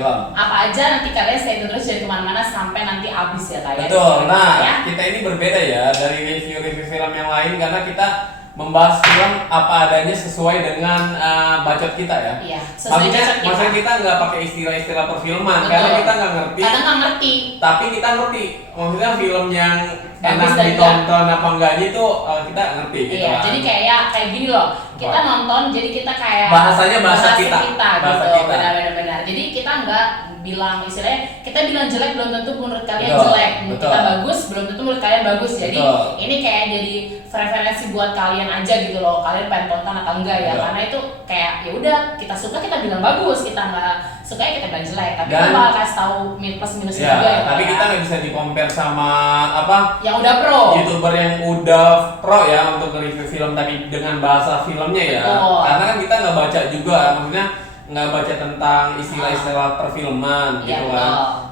film. Apa aja nanti kalian stay terus dari kemana-mana sampai nanti habis ya kalian. Betul. Nah, ya. kita ini berbeda ya dari review-review film yang lain karena kita membahas film apa adanya sesuai dengan bacot kita ya. Iya, sesuai bacot kita. Maksudnya kita nggak pakai istilah-istilah perfilman. Betul. Karena kita nggak ngerti. Karena nggak ngerti. Tapi kita ngerti. Maksudnya film yang Bagus enak dan ditonton apa enggaknya itu kita ngerti gitu. Iya, kan. jadi kayak gini loh. Kita nonton, jadi kita kayak bahasanya bahasa kita gitu. kita. Benar. Jadi kita nggak bilang istilahnya kita bilang jelek belum tentu menurut kalian Betul, jelek. betul. Kita bagus belum tentu menurut kalian bagus. Jadi Betul. ini kayak jadi referensi buat kalian aja gitu loh. Kalian pengen tonton atau enggak ya? Betul. Karena itu kayak ya udah kita suka kita bilang bagus, kita nggak suka ya kita bilang jelek. Tapi Dan- kita bakal kasih tahu plus minusnya Ya, juga ya. tapi Pak, kita ya. nggak bisa di-compare sama apa yang udah pro. YouTuber yang udah pro ya untuk nge-review film tapi dengan bahasa filmnya ya. Betul. Karena kan kita nggak baca juga, maksudnya nggak baca tentang istilah-istilah perfilman Iya, gitu betul.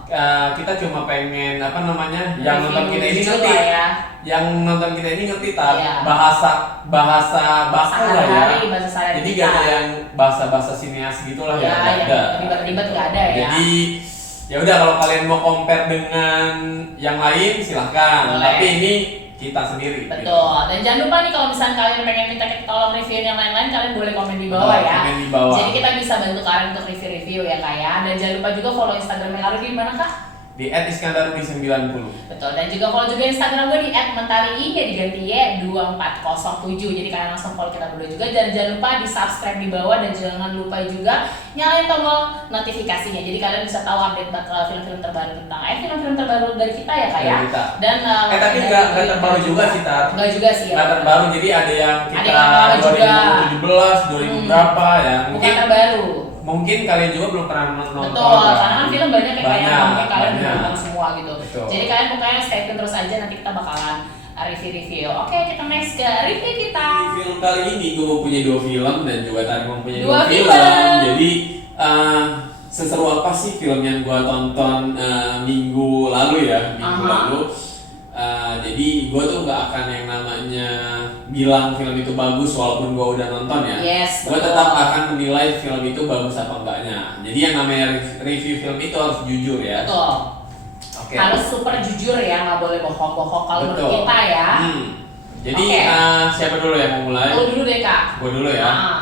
kan. Kita cuma pengen apa namanya yang nonton kita ini Jujur ngerti, lah ya. yang nonton kita ini ngerti Iya. bahasa baku lah ya. Sehari-hari, bahasa sehari-hari Jadi kita. gak ada yang bahasa sineas gitulah ya. Ya, nggak yang ada. ribet-ribet nggak ada ya. Jadi ya udah kalau kalian mau compare dengan yang lain silahkan. Boleh. Tapi ini kita sendiri. Betul. Dan jangan lupa nih kalau misalnya kalian pengen minta kita tolong review yang lain-lain, kalian boleh komen di bawah Boleh, ya. komen di bawah. Jadi kita bisa bantu kalian untuk review-review ya Kak ya. Dan jangan lupa juga follow Instagramnya kalian di mana Kak? Di @iskandarudi90. Betul. Dan juga follow juga Instagram gue di @mentari ya diganti Y2407. Jadi kalian langsung follow kita berdua juga. Dan jangan lupa di subscribe di bawah dan jangan lupa juga nyalain tombol notifikasinya. Jadi kalian bisa tahu update film-film terbaru tentang film-film terbaru dari kita ya Kak ya. Dari kita. Dan Tapi nggak terbaru juga sih Tar. Nggak juga sih ya. Nggak terbaru, jadi ada yang Ada kita yang lama juga. 2017, 2000 berapa ya. Bukan terbaru. Mungkin kalian juga belum pernah nonton. Betul, kan? karena kan film banyak yang kayak mungkin kalian banyak. belum nonton semua gitu. Betul. Jadi kalian pokoknya stay tune terus aja, nanti kita bakalan review-review. Oke, kita next ke review kita. Di film kali ini gue mempunyai 2 film dan juga tadi mempunyai 2 Dua film. film. Jadi seseru apa sih film yang gue tonton minggu lalu ya, minggu Aha. lalu. Jadi gue tuh nggak akan yang namanya bilang film itu bagus walaupun gue udah nonton ya. Yes, Gue betul. tetap akan menilai film itu bagus apa enggaknya. Jadi yang namanya review film itu harus jujur ya. Betul. Oke. Harus super jujur ya, nggak boleh bohong-bohong kalau menurut Betul. kita ya. Jadi Oke. siapa dulu yang mau mulai? Lu dulu deh Kak. Gue dulu ya. Ah.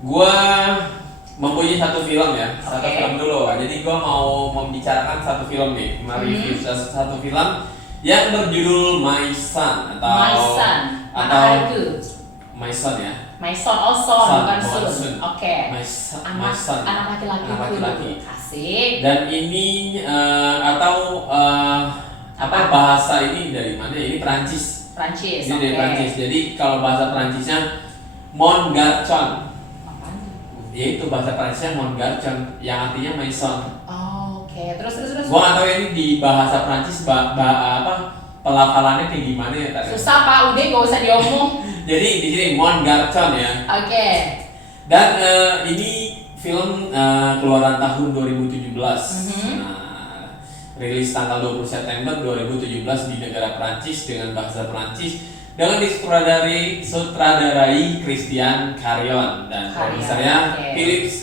Gua mempunyai satu film ya, satu Oke. film dulu. Jadi gua mau membicarakan satu film nih, mereview satu film yang berjudul My Son atau My Son. atau Anak itu. My Son ya. My son, oh son, Son, bukan bukan sun. sun. Oke. My Son. My Anak, Son. anak laki-laki. Anak laki-laki. Asik. Dan ini atau apa bahasa ini dari mana? Ini Prancis. Prancis. Ini dari oke. Prancis. Jadi kalau bahasa Prancisnya Mon Garçon. Apaan? Yaitu bahasa Prancisnya Mon Garçon yang artinya My Son. Oh, oke. Terus. Gua nggak tahu ini di bahasa Prancis apa pelafalannya kayak gimana ya tadi. Susah Pak, udah gak usah diomong. Jadi di sini Mon Garçon ya. Oke. Dan ini film keluaran tahun 2017. Mhm. Nah, rilis tanggal 20 September 2017 di negara Prancis dengan bahasa Prancis dengan disutradarai Christian Carion dan Carion, produsernya oke. Philips.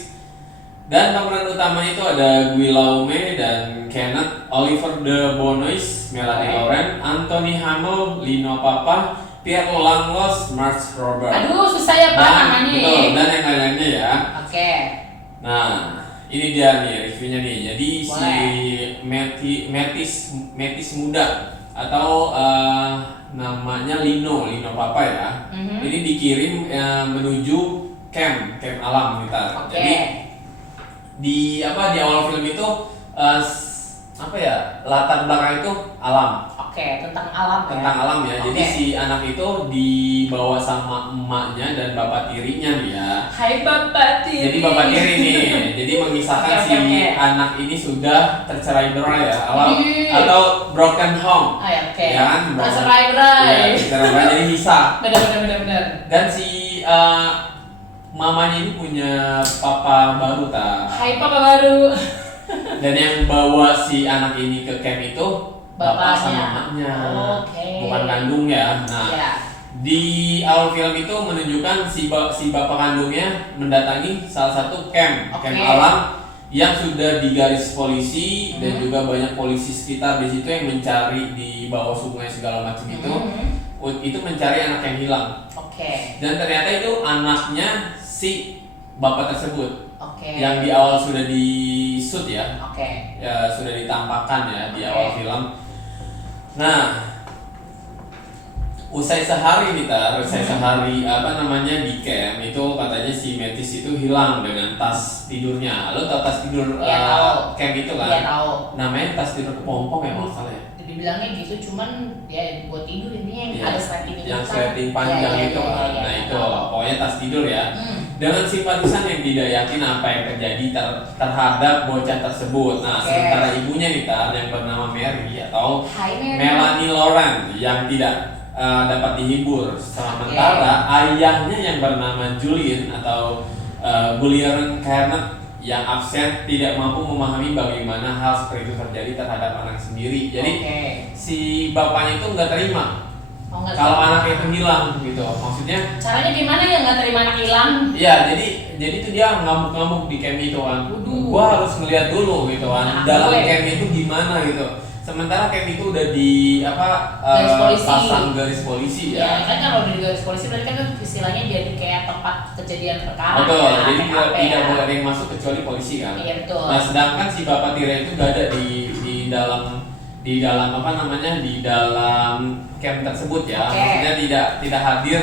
Dan pemeran utamanya itu ada Guillaume dan Kenneth, Oliver de Bonois, Melanie Oke. Laurent, Anthony Hamel, Lino Papa, Pierre Langlois, Mark Robert. Aduh, susah ya Pak namanya. Betul, dan yang lain-lainnya ya. Oke. Nah, ini dia nih reviewnya nih. Jadi Boleh. si Metis muda atau namanya Lino Papa ya. Mhm. Ini dikirim menuju camp alam kita. Oke. Jadi di awal film itu latar belakang itu alam. Oke, tentang alam Tentang ya. alam ya. Jadi Oke. si anak itu dibawa sama emaknya dan bapak tirinya nih ya. Hai Bapak Tiri. Jadi bapak tiri nih, jadi mengisahkan Oke, si oke. anak ini sudah tercerai berai ya, Ih. atau broken home. Oh ya, oke. Ya kan? Bercerai-berai. Iya, tercerai berai jadi bisa. Bener. Dan si mamanya ini punya papa baru tak. Hai Papa baru. Dan yang bawa si anak ini ke camp itu bapak sama Bapaknya. mamanya, Oke. bukan kandung ya. Nah, Ya. di awal film itu menunjukkan si bapak kandungnya mendatangi salah satu camp Oke. alam yang sudah di garis polisi dan juga banyak polisi sekitar di situ yang mencari di bawah sungai segala macam itu mencari anak yang hilang. Oke. Dan ternyata itu anaknya si bapak tersebut. Oke. Yang di awal sudah di-shoot ya. Oke. Ya sudah ditampakkan ya di awal film. Nah, usai sehari di camp itu katanya si Metis itu hilang dengan tas tidurnya. Lo tau tas tidur camp itu kan? Iya tahu. Namanya tas tidur kepompong ya masalah ya. Dibilangnya gitu, cuman ya buat tidur intinya yang ada sleting itu. Yang sleting panjang itu kan. Nah itu pokoknya tas tidur ya. Dengan simpatisan yang tidak yakin apa yang terjadi terhadap bocah tersebut. Nah sementara ibunya nih yang bernama Mary atau Melanie Laurent yang tidak dapat dihibur. Sementara ayahnya yang bernama Julian atau Julian Carnet yang absen tidak mampu memahami bagaimana hal seperti itu terjadi terhadap anak sendiri. Jadi si bapaknya itu nggak terima kalau anaknya itu hilang gitu. Maksudnya caranya gimana ya nggak terima anak hilang? Iya, jadi itu dia ngamuk-ngamuk di camp itu kan. Gua harus ngeliat dulu gitu kan. Dalam camp itu gimana gitu. Sementara camp itu udah di pasang garis polisi ya. Ya kan kalau di garis polisi berarti kan istilahnya jadi kayak tempat kejadian perkara. Betul, ya, jadi tidak boleh ada yang masuk kecuali polisi kan. Iya betul. Nah sedangkan si bapak tiri itu gak ada di dalam apa namanya di dalam camp tersebut ya. Maksudnya tidak hadir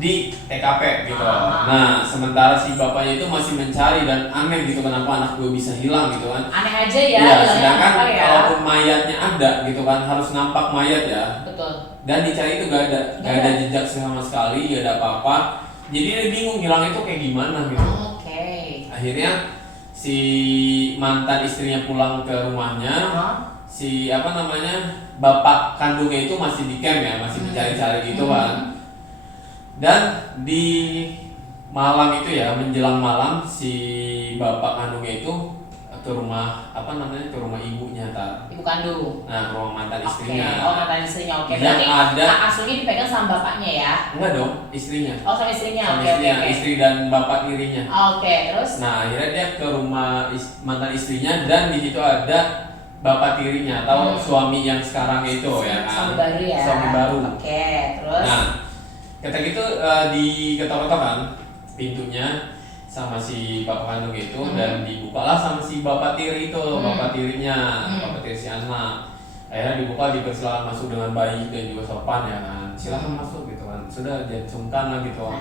di TKP gitu. Nah sementara si bapaknya itu masih mencari dan aneh gitu kenapa anak gue bisa hilang gitu kan. Aneh aja ya. Ya sedangkan kalaupun mayatnya ada gitu kan harus nampak mayat ya. Betul. Dan dicari itu gak ada jejak sama sekali, gak ada apa-apa. Jadi dia bingung hilang itu kayak gimana gitu. Akhirnya si mantan istrinya pulang ke rumahnya. Si apa namanya bapak kandungnya itu masih di camp ya, masih dicari-cari gitu kan. Dan di malam itu ya menjelang malam si bapak kandungnya itu ke rumah ke rumah ibunya ibu kandung. Nah ke rumah mantan istrinya. Mantan istrinya. Yang ada asuhnya dipegang sama bapaknya ya? Enggak dong, istrinya. Sama istrinya. Sama istrinya, istri dan bapak tirinya. Terus? Nah akhirnya dia ke rumah mantan istrinya dan di situ ada bapak tirinya atau suami yang sekarang itu ya kan. Suami baru ya. Suami baru. Terus? Nah ketika itu diketok-ketok kan pintunya sama si bapak kandung itu dan dibukalah sama si bapak tiri itu, bapak tirinya, bapak tiri si anak. Akhirnya dibuka, dipersilakan masuk dengan baik dan juga sopan ya kan. Silakan masuk gitu kan. Sudah dia sungkan lah gitu kan.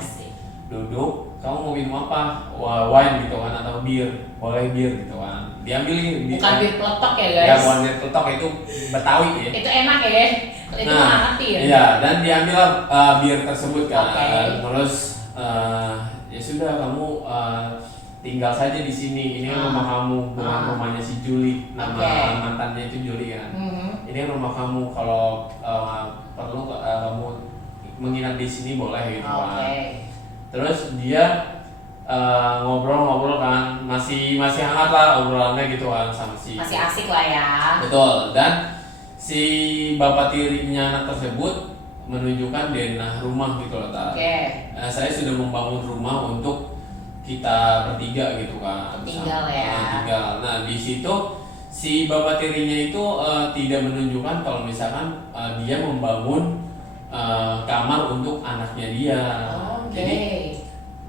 Duduk, kamu mau minum apa? Wine gitu kan atau bir? Boleh bir gitu kan. Diambil bukan bir peletok ya guys. Ya bukan bir peletok, itu Betawi ya. Itu enak ya. Itu menghangatin. Iya, dan diambil bir tersebut kan. Terus ya sudah kamu tinggal saja di sini. Ini rumah kamu, bukan rumahnya si Juli. Nama mantannya itu Juli kan. Ini rumah kamu, kalau perlu kamu menginap di sini boleh gitu kan. Terus dia ngobrol-ngobrol kan, masih hangat lah obrolannya gitu kan sama si. Masih asik lah ya. Betul. Dan si bapak tirinya anak tersebut menunjukkan denah rumah gitu loh tak. Saya sudah membangun rumah untuk kita bertiga gitu kan. Tinggal ya. Tinggal. Nah di situ si bapak tirinya itu tidak menunjukkan kalau misalkan dia membangun kamar untuk anaknya dia. Jadi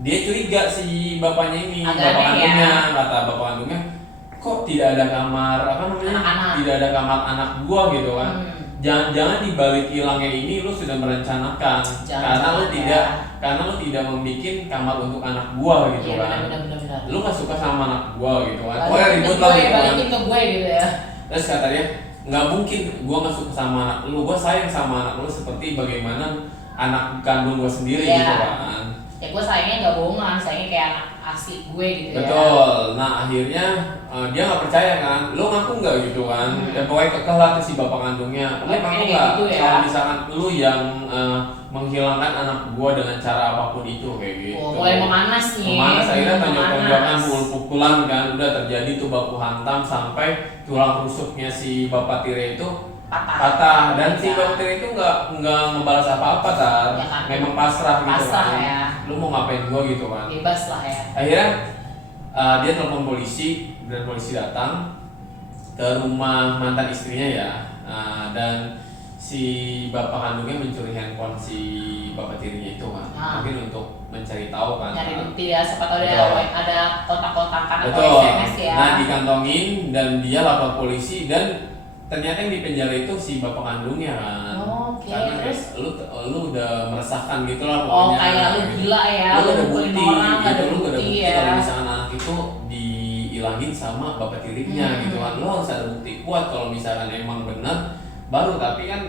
dia curiga si bapaknya ini, bapak kandungnya, kata bapak kandungnya, kok tidak ada kamar tidak ada kamar anak gua gitu kan. Jangan-jangan di balik hilangnya ini lu sudah merencanakan karena lu tidak membuat kamar untuk anak gua gitu kan. Benar. Lu nggak suka sama anak gua gitu kan. Pokoknya ribut lah gitu kan. Balikin ke gue gitu ya. Terus kata dia, nggak mungkin gua nggak suka sama anak lu, gua sayang sama anak lu seperti bagaimana anak kandung gua sendiri gitu kan. Ya gue sayangnya nggak bohongan, sayangnya kayak anak asli gue gitu. Betul. Nah akhirnya dia nggak percaya kan, lo ngaku nggak gitu kan. Dan pokoknya kekeh lah ke si bapak kandungnya, lo ngaku nggak gitu ya? Kalau misalkan lo yang menghilangkan anak gua dengan cara apapun itu kayak gitu. Mulai memanas nih. Memanas, akhirnya tonjok-tonjokan, pukul-pukulan kan, udah terjadi tuh baku hantam sampai tulang rusuknya si bapak tiri itu patah. Dan si bapak tiri itu nggak ngebalas apa-apa tar, ya kan? Memang pasrah gitu kan. Ya. Lu mau ngapain gua gitu kan? Bebas lah ya. Akhirnya dia telepon polisi dan polisi datang ke rumah mantan istrinya ya. Dan si bapak kandungnya mencuri handphone si bapak tirinya itu kan. Mungkin untuk mencari tahu kan. Nyari bukti ya, siapa tahu ada kontak-kontakan atau Betul. SMS ya. Nah dikantongin dan dia lapor polisi dan ternyata yang di penjara itu si bapak kandungnya kan. Oke. Karena Terus lu udah meresahkan gitu lah oh pokoknya. kayak lu gila ya, Lu ada mukulin bukti, orang, nggak ada lu ada bukti bukti ya. kalau misalkan anak itu dihilangin sama bapak tirinya gitu kan. Lu harus ada bukti kuat kalau misalkan emang benar baru, tapi kan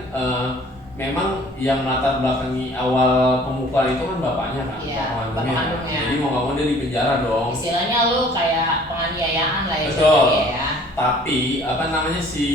memang yang latar belakangi awal pemukulan itu kan bapaknya kan, Iya, bapak bapak kandungnya. kandungnya. Jadi mau nggak mau dia di penjara dong. Istilahnya lu kayak penganiayaan lah ya. Betul. Ya. Tapi apa namanya si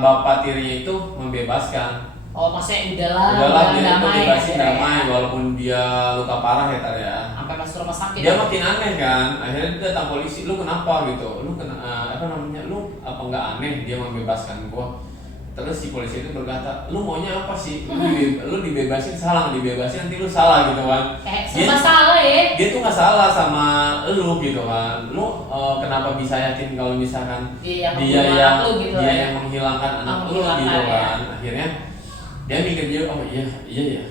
bapak tirinya itu membebaskan. Oh maksudnya udahlah Udahlah dia damai bebasin aja damai ya. walaupun dia luka parah ya tar ya. Sampai masuk rumah sakit. Dia makin aneh kan, akhirnya dia datang polisi, lu kenapa gitu, lu apa namanya, lu apa nggak aneh dia membebaskan gua. Terus si polisi itu berkata, lu maunya apa sih, lu dibebasin salah, dibebasin nanti lu salah gitu kan. Serba salah ya. Dia tuh nggak salah sama lu gitu kan, lu kenapa bisa yakin kalau misalkan Dia yang gitu dia ya. yang menghilangkan anak lu gitu kan. Akhirnya dia mikir dia, oh iya ya,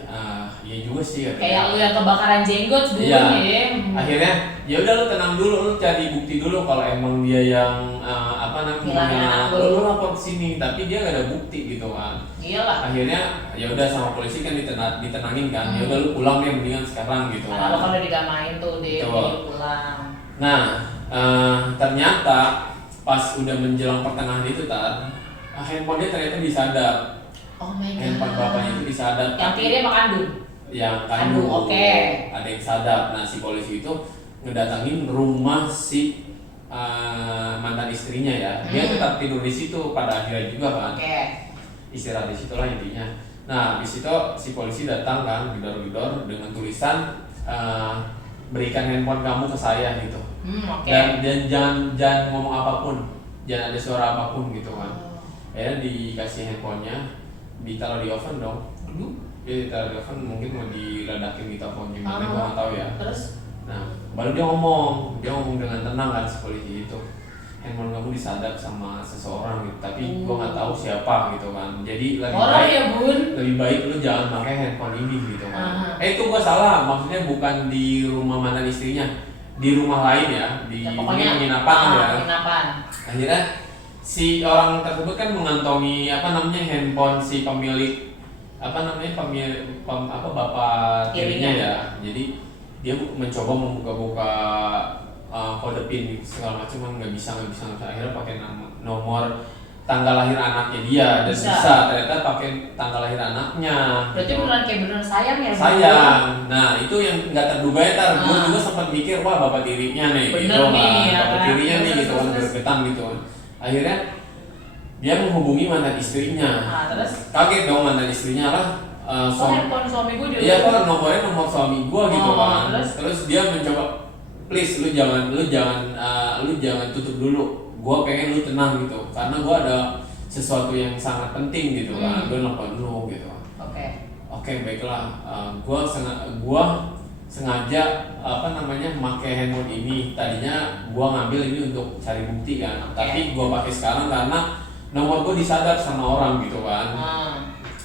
iya juga sih katanya. Kayak lu yang kebakaran jenggot dulu Iya. ya. Akhirnya ya udah lu tenang dulu, lu cari bukti dulu kalau emang dia yang apa Hilangin namanya, anak lu. lu lapor ke sini, tapi dia gak ada bukti gitu kan. Iyalah. Akhirnya ya udah sama polisi kan ditenangin kan, ya udah lu pulang deh mendingan sekarang gitu Karena kan. lo kan udah digamain tuh dia Betul. pulang. Nah ternyata pas udah menjelang pertengahan itu handphone dia ternyata disadap. Oh my god. Handphone bapaknya itu disadap. Yang kiri apa kandung? Yang Kandung, kandung, oke. ada yang sadap. Nah si polisi itu ngedatangin rumah si mantan istrinya ya. Dia tetap tidur di situ pada akhirnya juga kan. Oke. Istirahat di situ lah intinya. Nah habis itu si polisi datang kan gedor-gedor dengan tulisan berikan handphone kamu ke saya gitu. Oke. Dan jangan ngomong apapun, jangan ada suara apapun gitu kan. Akhirnya dikasih handphonenya, ditaruh di oven dong. Dia ditaruh di oven, mungkin mau diledakin gitu apa gimana, gue nggak tahu ya. Terus? Nah, baru dia ngomong dengan tenang kan si polisi itu, handphone kamu disadap sama seseorang gitu, tapi gue nggak tahu siapa gitu kan. Jadi Orang ya bun. lebih baik lu jangan pakai handphone ini gitu kan. Itu gue salah, maksudnya bukan di rumah mantan istrinya, di rumah lain ya, di Ya, pokoknya penginapan ya. Penginapan. Akhirnya si orang tersebut kan mengantongi handphone si pemilik bapak tirinya ya. Jadi dia mencoba membuka kode PIN segala macam kan nggak bisa. Akhirnya pakai nomor tanggal lahir anaknya dia dan bisa ternyata pakai tanggal lahir anaknya. Berarti beneran sayang ya? Sayang. Nah itu yang nggak terduga ya. Gue juga sempat mikir wah bapak tirinya nih Bener gitu nih, kan. ya Bapak kan? tirinya nih gitu kan Terus. gergetan gitu kan. Akhirnya dia menghubungi mantan istrinya. Terus? Kaget dong mantan istrinya lah. Handphone suami gue dia. Iya kan nomornya nomor suami gue gitu kan. Terus Dia mencoba, please lu jangan tutup dulu. Gue pengen lu tenang gitu. Karena gue ada sesuatu yang sangat penting gitu kan. Gue nelfon lu gitu. Oke, baiklah. Gue sengaja pakai handphone ini. Tadinya gue ngambil ini untuk cari bukti kan. Tapi gue pakai sekarang karena nomor gue disadap sama orang gitu kan.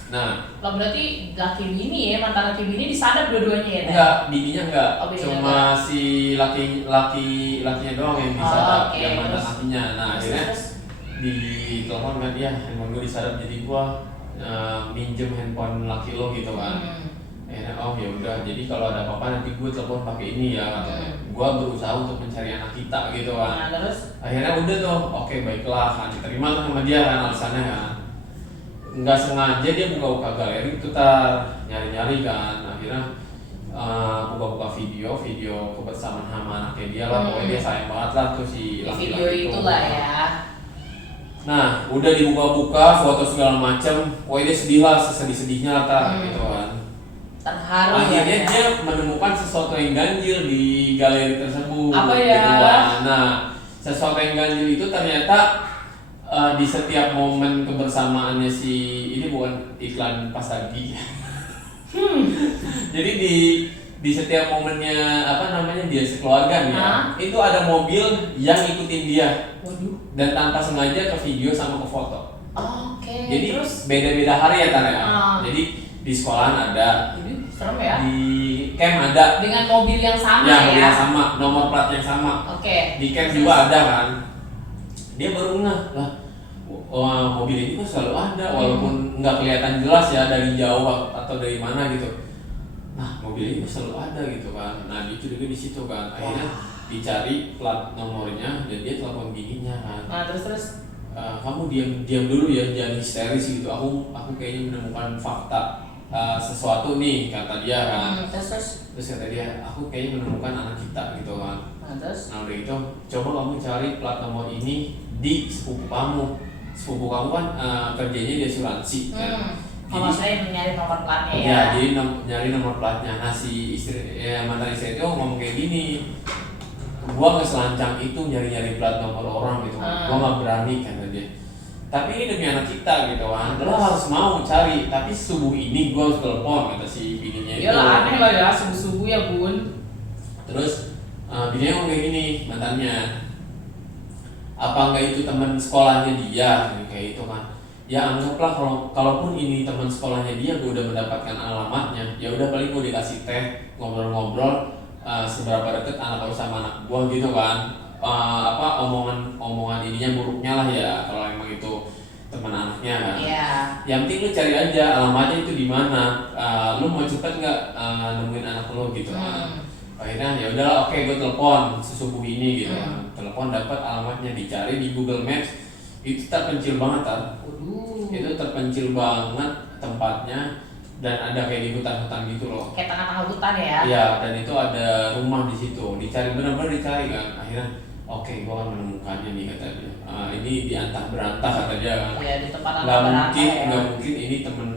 Nah, lo berarti laki bini ya, mantan laki bini disadap dua-duanya ya? enggak, bininya enggak. Oh, bininya Cuma enggak. si lakinya doang yang disadap, yang mantan lakinya. Nah, akhirnya di telepon kan dia, handphone gue disadap jadi gua minjem handphone laki lo gitu kan. Akhirnya oh ya udah, jadi kalau ada apa-apa nanti gue telepon pakai ini ya. Gua berusaha untuk mencari anak kita gitu kan. Nah, terus? Akhirnya udah tuh, oke baiklah, kan diterima tuh sama dia kan alasannya kan. Nggak sengaja dia buka-buka galeri itu nyari-nyari kan. Akhirnya buka-buka video kebersamaan sama anaknya dia lah. Pokoknya dia sayang banget lah tuh si laki-laki video itu lah ya. Nah udah dibuka-buka foto segala macem. Pokoknya dia sedih lah, sesedih-sedihnya lah gitu kan. Terharu Akhirnya ya. dia menemukan sesuatu yang ganjil di galeri tersebut. Apa ya? Gitu kan. Nah sesuatu yang ganjil itu ternyata di setiap momen kebersamaannya ini bukan iklan pas lagi. Jadi di setiap momennya dia sekeluarga nih ya, itu ada mobil yang ngikutin dia. Waduh. Dan tanpa sengaja ke video sama ke foto. Oke. Jadi Terus beda-beda hari ya Tan ya. Jadi di sekolahan ada, ini serem ya. di camp ada. Dengan mobil yang sama Ya, ya. mobil yang sama, nomor plat yang sama. Oke. Di camp juga ada kan. Dia baru ngeh lah. Wah, mobil ini kok selalu ada walaupun nggak kelihatan jelas ya dari jauh atau dari mana gitu. Nah, mobil ini selalu ada gitu kan. Nah, itu juga di situ kan. Akhirnya dicari plat nomornya dan dia telepon bininya kan. Nah, terus Kamu diam dulu ya, jangan histeris gitu. Aku kayaknya menemukan fakta sesuatu nih, kata dia kan. Terus kata dia, aku kayaknya menemukan anak kita gitu kan. Nah, udah gitu, coba kamu cari plat nomor ini di sepupu kamu. Sepupu kamu kan kerjanya di asuransi kan. Kalau saya nyari nomor platnya ya. Ya, jadi nyari nomor platnya. Nah, si mantan istri itu ngomong kayak gini, gua nggak selancang itu nyari plat nomor orang gitu kan. Gua nggak berani, kata dia. Tapi ini demi anak kita gitu kan. Lo harus mau cari. Tapi subuh ini gua harus telepon, kata si bininya itu. Iyalah, aneh lah ya subuh ya bun. Terus bininya ngomong kayak gini, mantannya, apa enggak itu teman sekolahnya dia kayak itu kan. Ya anggaplah kalaupun ini teman sekolahnya dia, gue udah mendapatkan alamatnya, ya udah paling gue dikasih teh, ngobrol-ngobrol seberapa deket anak gue sama anak gue gitu kan. Omongan ininya buruknya lah ya kalau emang itu teman anaknya kan. Yang penting lu cari aja alamatnya itu di mana. Lu mau cepet nggak nemuin anak lu gitu kan. Akhirnya ya udah oke, gue telepon sesubuh ini gitu kan. Telepon dapat alamatnya, dicari di Google Maps, itu terpencil banget kan. Itu terpencil banget tempatnya, dan ada kayak di hutan-hutan gitu loh. Kayak tengah-tengah hutan ya. Iya, dan itu ada rumah di situ. Dicari benar-benar dicari kan. Akhirnya oke, gue akan menemukannya nih, kata dia. Ini diantah berantah, kata dia kan. Iya, di tempat nggak berantah mungkin ini temen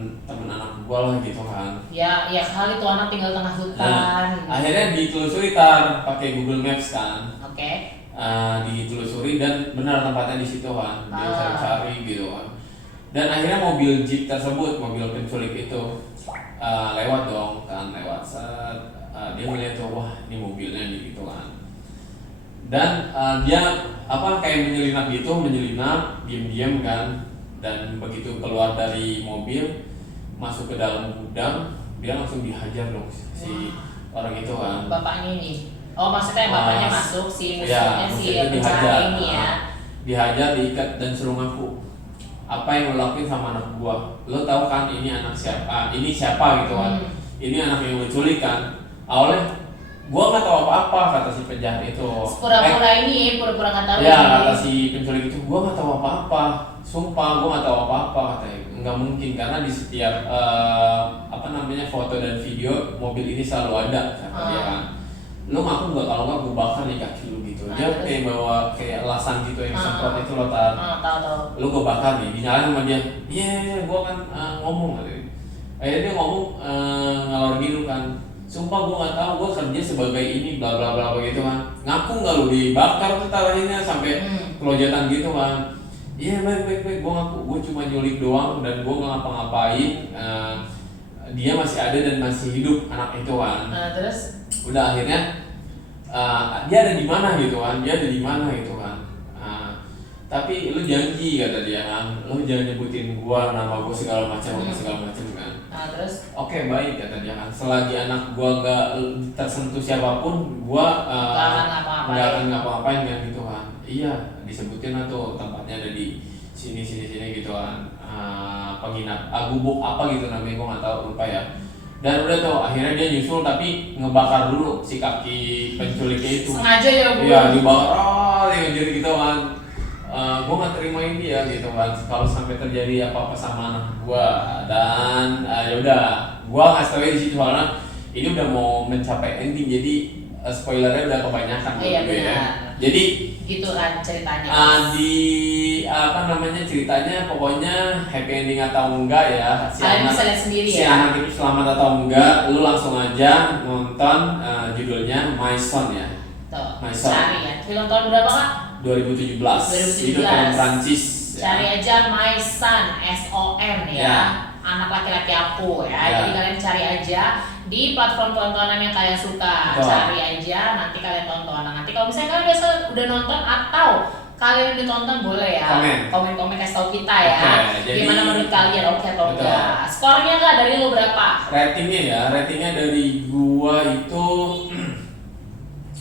anak gue lah gitu kan. Ya kali itu anak tinggal tengah hutan. Akhirnya ditelusuri Tar, pakai Google Maps kan. Oke. Ditelusuri dan benar tempatnya di situ kan. Dia cari-cari gitu kan. Dan akhirnya mobil jeep tersebut, mobil penculik itu lewat dong kan, dia melihat tuh, wah ini mobilnya nih gitu kan. Dan dia kayak menyelinap diam-diam kan. Dan begitu keluar dari mobil, masuk ke dalam gudang, dia langsung dihajar dong si orang itu kan. Bapaknya ini. Oh, maksudnya bapaknya masuk, si musuhnya si penjara ini ya. Dihajar, diikat dan suruh ngaku. Apa yang lo lakuin sama anak gua? Lo tahu kan ini anak siapa? Ini siapa gitu kan? Ini anak yang lo culik kan? Awalnya gua nggak tahu apa-apa, kata si penjahat itu. Pura-pura nggak tahu. Ya, kata si penculik itu, gua nggak tahu apa-apa. Sumpah, gua nggak tahu apa-apa, katanya. Nggak mungkin karena di setiap foto dan video mobil ini selalu ada, kata dia kan. Lo ngaku nggak? Kalau nggak, gua bakar nih kaki lo gitu. Dia kayak bawa kayak elasan gitu yang semprot itu lo tahu. Lo gua bakar nih, dinyalain sama dia. Iya, gua kan ngomong katanya. Akhirnya dia ngomong ngalor gitu kan. Sumpah gue nggak tahu, gue kerja sebagai ini bla bla bla begitu kan. Ngaku nggak lu dibakar tuh tarahinnya sampai kelojatan gitu kan. Iya baik gue ngaku, gue cuma nyulik doang dan gue nggak ngapa-ngapain. Dia masih ada dan masih hidup anak itu kan. Terus udah akhirnya dia ada di mana gitu kan, tapi lu janji, kata dia kan, lu jangan nyebutin gua, nama gua segala macam kan. Terus Oke, baik, kata dia kan. Selagi anak gua nggak tersentuh siapapun, gua nggak akan ngapa-ngapain kan gitu kan. Iya, disebutin lah tuh tempatnya ada di sini gitu kan. Penginap, gubuk apa gitu namanya, gua nggak tahu, lupa ya. Dan udah tuh akhirnya dia nyusul tapi ngebakar dulu si kaki penculiknya itu. Sengaja ya Bu? Iya, dibakar, dia gitu kan. Gue nggak terima ini ya gitu kan, kalau sampai terjadi apa-apa sama anak gue. Dan yaudah, gue ngasih tau di situ soalnya ini udah mau mencapai ending, jadi spoilernya udah kebanyakan ya. Jadi itu kan ceritanya. Ceritanya pokoknya happy ending atau enggak ya, Kalian bisa lihat sendiri si anak itu selamat atau enggak, lu langsung aja nonton. Judulnya My Son ya. Tuh, My Son. cari ya. Film tahun berapa Kak? 2017. Itu film Prancis. Cari aja My Son, SON ya. Anak Laki-Laki Aku ya. Ya. Jadi kalian cari aja di platform tontonan yang kalian suka. Betul. Cari aja, nanti kalian tonton. Nah, nanti kalau misalnya kalian udah nonton atau kalian udah tonton, boleh ya komen-komen kasih tau kita ya. Oke, jadi- Gimana menurut kalian, oke atau Betul. enggak. Skornya enggak dari lu berapa? Ratingnya dari gua itu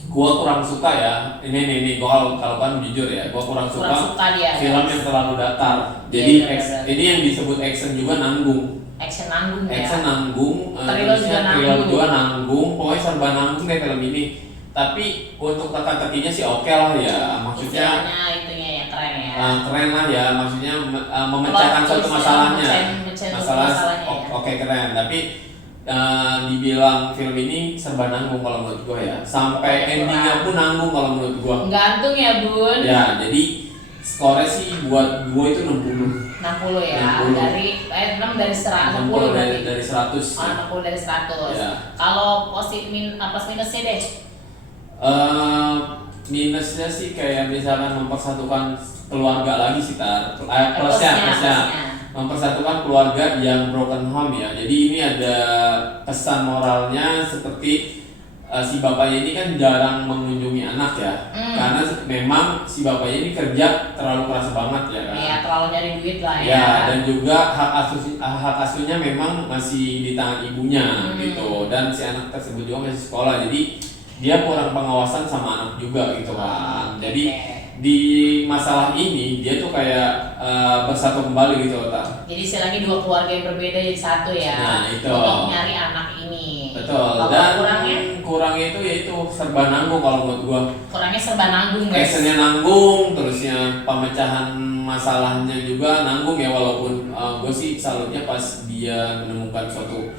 gua kurang suka ya. Ini gua kalau kan jujur ya, gua kurang Kurang suka suka dia. film yang terlalu datar. Jadi Iya, benar. ini yang disebut action juga nanggung. Action nanggung ya. Action nanggung, Thriller juga nanggung. juga nanggung, pokoknya serba nanggung deh film ini. Tapi untuk teka-tekinya sih oke lah ya, maksudnya Istilahnya itunya ya keren ya. keren lah ya, maksudnya memecahkan Plot suatu twist ya, masalahnya. mecahin masalahnya ya. Oke keren, tapi dibilang film ini serba nanggung kalau menurut gua ya, sampai endingnya pun nanggung kalau menurut gua. Gantung ya Bun. Ya, jadi skornya sih buat gua itu 60. 60 ya. 60. Dari 6 dari 100, 60 berarti. dari 100. Oh, 60 dari 100. Ya. Kalau plus minusnya deh. Minusnya sih kayak misalkan mempersatukan keluarga lagi sih plusnya Plusnya. mempersatukan keluarga yang broken home ya. Jadi ini ada pesan moralnya seperti si bapaknya ini kan jarang mengunjungi anak ya, karena memang si bapaknya ini kerja terlalu keras banget ya kan. Iya, terlalu nyari duit lah ya. Ya, dan juga hak asuhnya memang masih di tangan ibunya gitu, dan si anak tersebut juga masih sekolah, jadi dia kurang pengawasan sama anak juga gitu kan. Jadi di masalah ini dia tuh kayak bersatu kembali gitu tak. Jadi istilahnya dua keluarga yang berbeda jadi satu ya. Nah, itu. Untuk nyari anak ini. Betul. Kalau Dan kurangnya itu yaitu serba nanggung kalau menurut gua. kurangnya serba nanggung guys. Actionnya nanggung, terusnya pemecahan masalahnya juga nanggung ya, walaupun gue sih salutnya pas dia menemukan suatu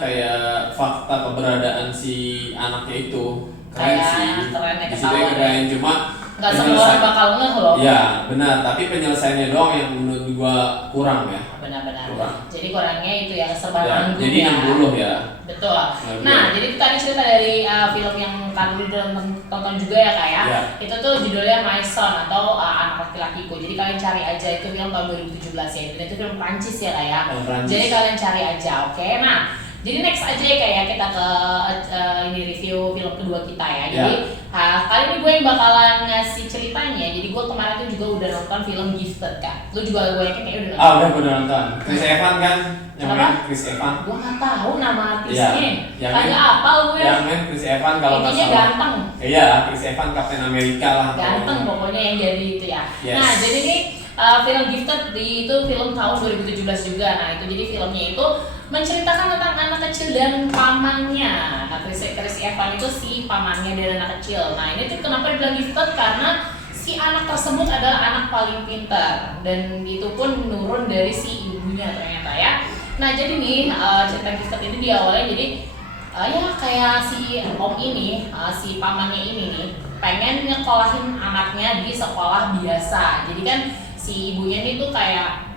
kayak fakta keberadaan si anaknya itu. Keren Kayak sih. keren ya, Di situ ketahuan keren, cuma Nggak semua orang bakal ngeh loh. Ya benar, tapi penyelesaiannya doang yang menurut gua kurang ya. Benar-benar. Kurang. Jadi kurangnya itu ya serba Ya, nanggung jadi ya. 60 ya. Betul. Nanggung. Nah, jadi itu tadi cerita dari film yang kamu udah tonton juga ya kak ya. Ya. Itu tuh judulnya My Son atau Anak Laki-Lakiku. Jadi kalian cari aja, itu film tahun 2017 ya. Dan itu film Prancis ya kak ya. Film Prancis. Jadi kalian cari aja, oke? Nah, jadi next aja ya kayak kita ke ini review film kedua kita ya. Jadi kali ini gue yang bakalan ngasih ceritanya. Jadi gue kemarin tuh juga udah nonton film Gifted kak. Lu juga gue yakin kayak udah nonton. Udah gua udah nonton. Chris Evans kan yang Kenapa? main Chris Evans. Gue nggak tahu nama artisnya. yang Kagak main- apal gue. Yang main Chris Evans kalau nggak Intinya salah. ganteng. Iya, Chris Evans Captain America lah. Ganteng pokoknya yang jadi itu ya. Yes. Nah jadi ini film Gifted itu film tahun 2017 juga. Nah itu jadi filmnya itu menceritakan tentang anak kecil dan pamannya. Nah Chris Evans itu si pamannya dari anak kecil. Nah ini tuh kenapa dibilang Gifted, karena si anak tersebut adalah anak paling pintar dan itu pun menurun dari si ibunya ternyata ya. Nah jadi nih cerita Gifted ini diawali jadi ya kayak si om ini, si pamannya ini nih pengen nyekolahin anaknya di sekolah biasa. Jadi kan si ibunya ini tuh kayak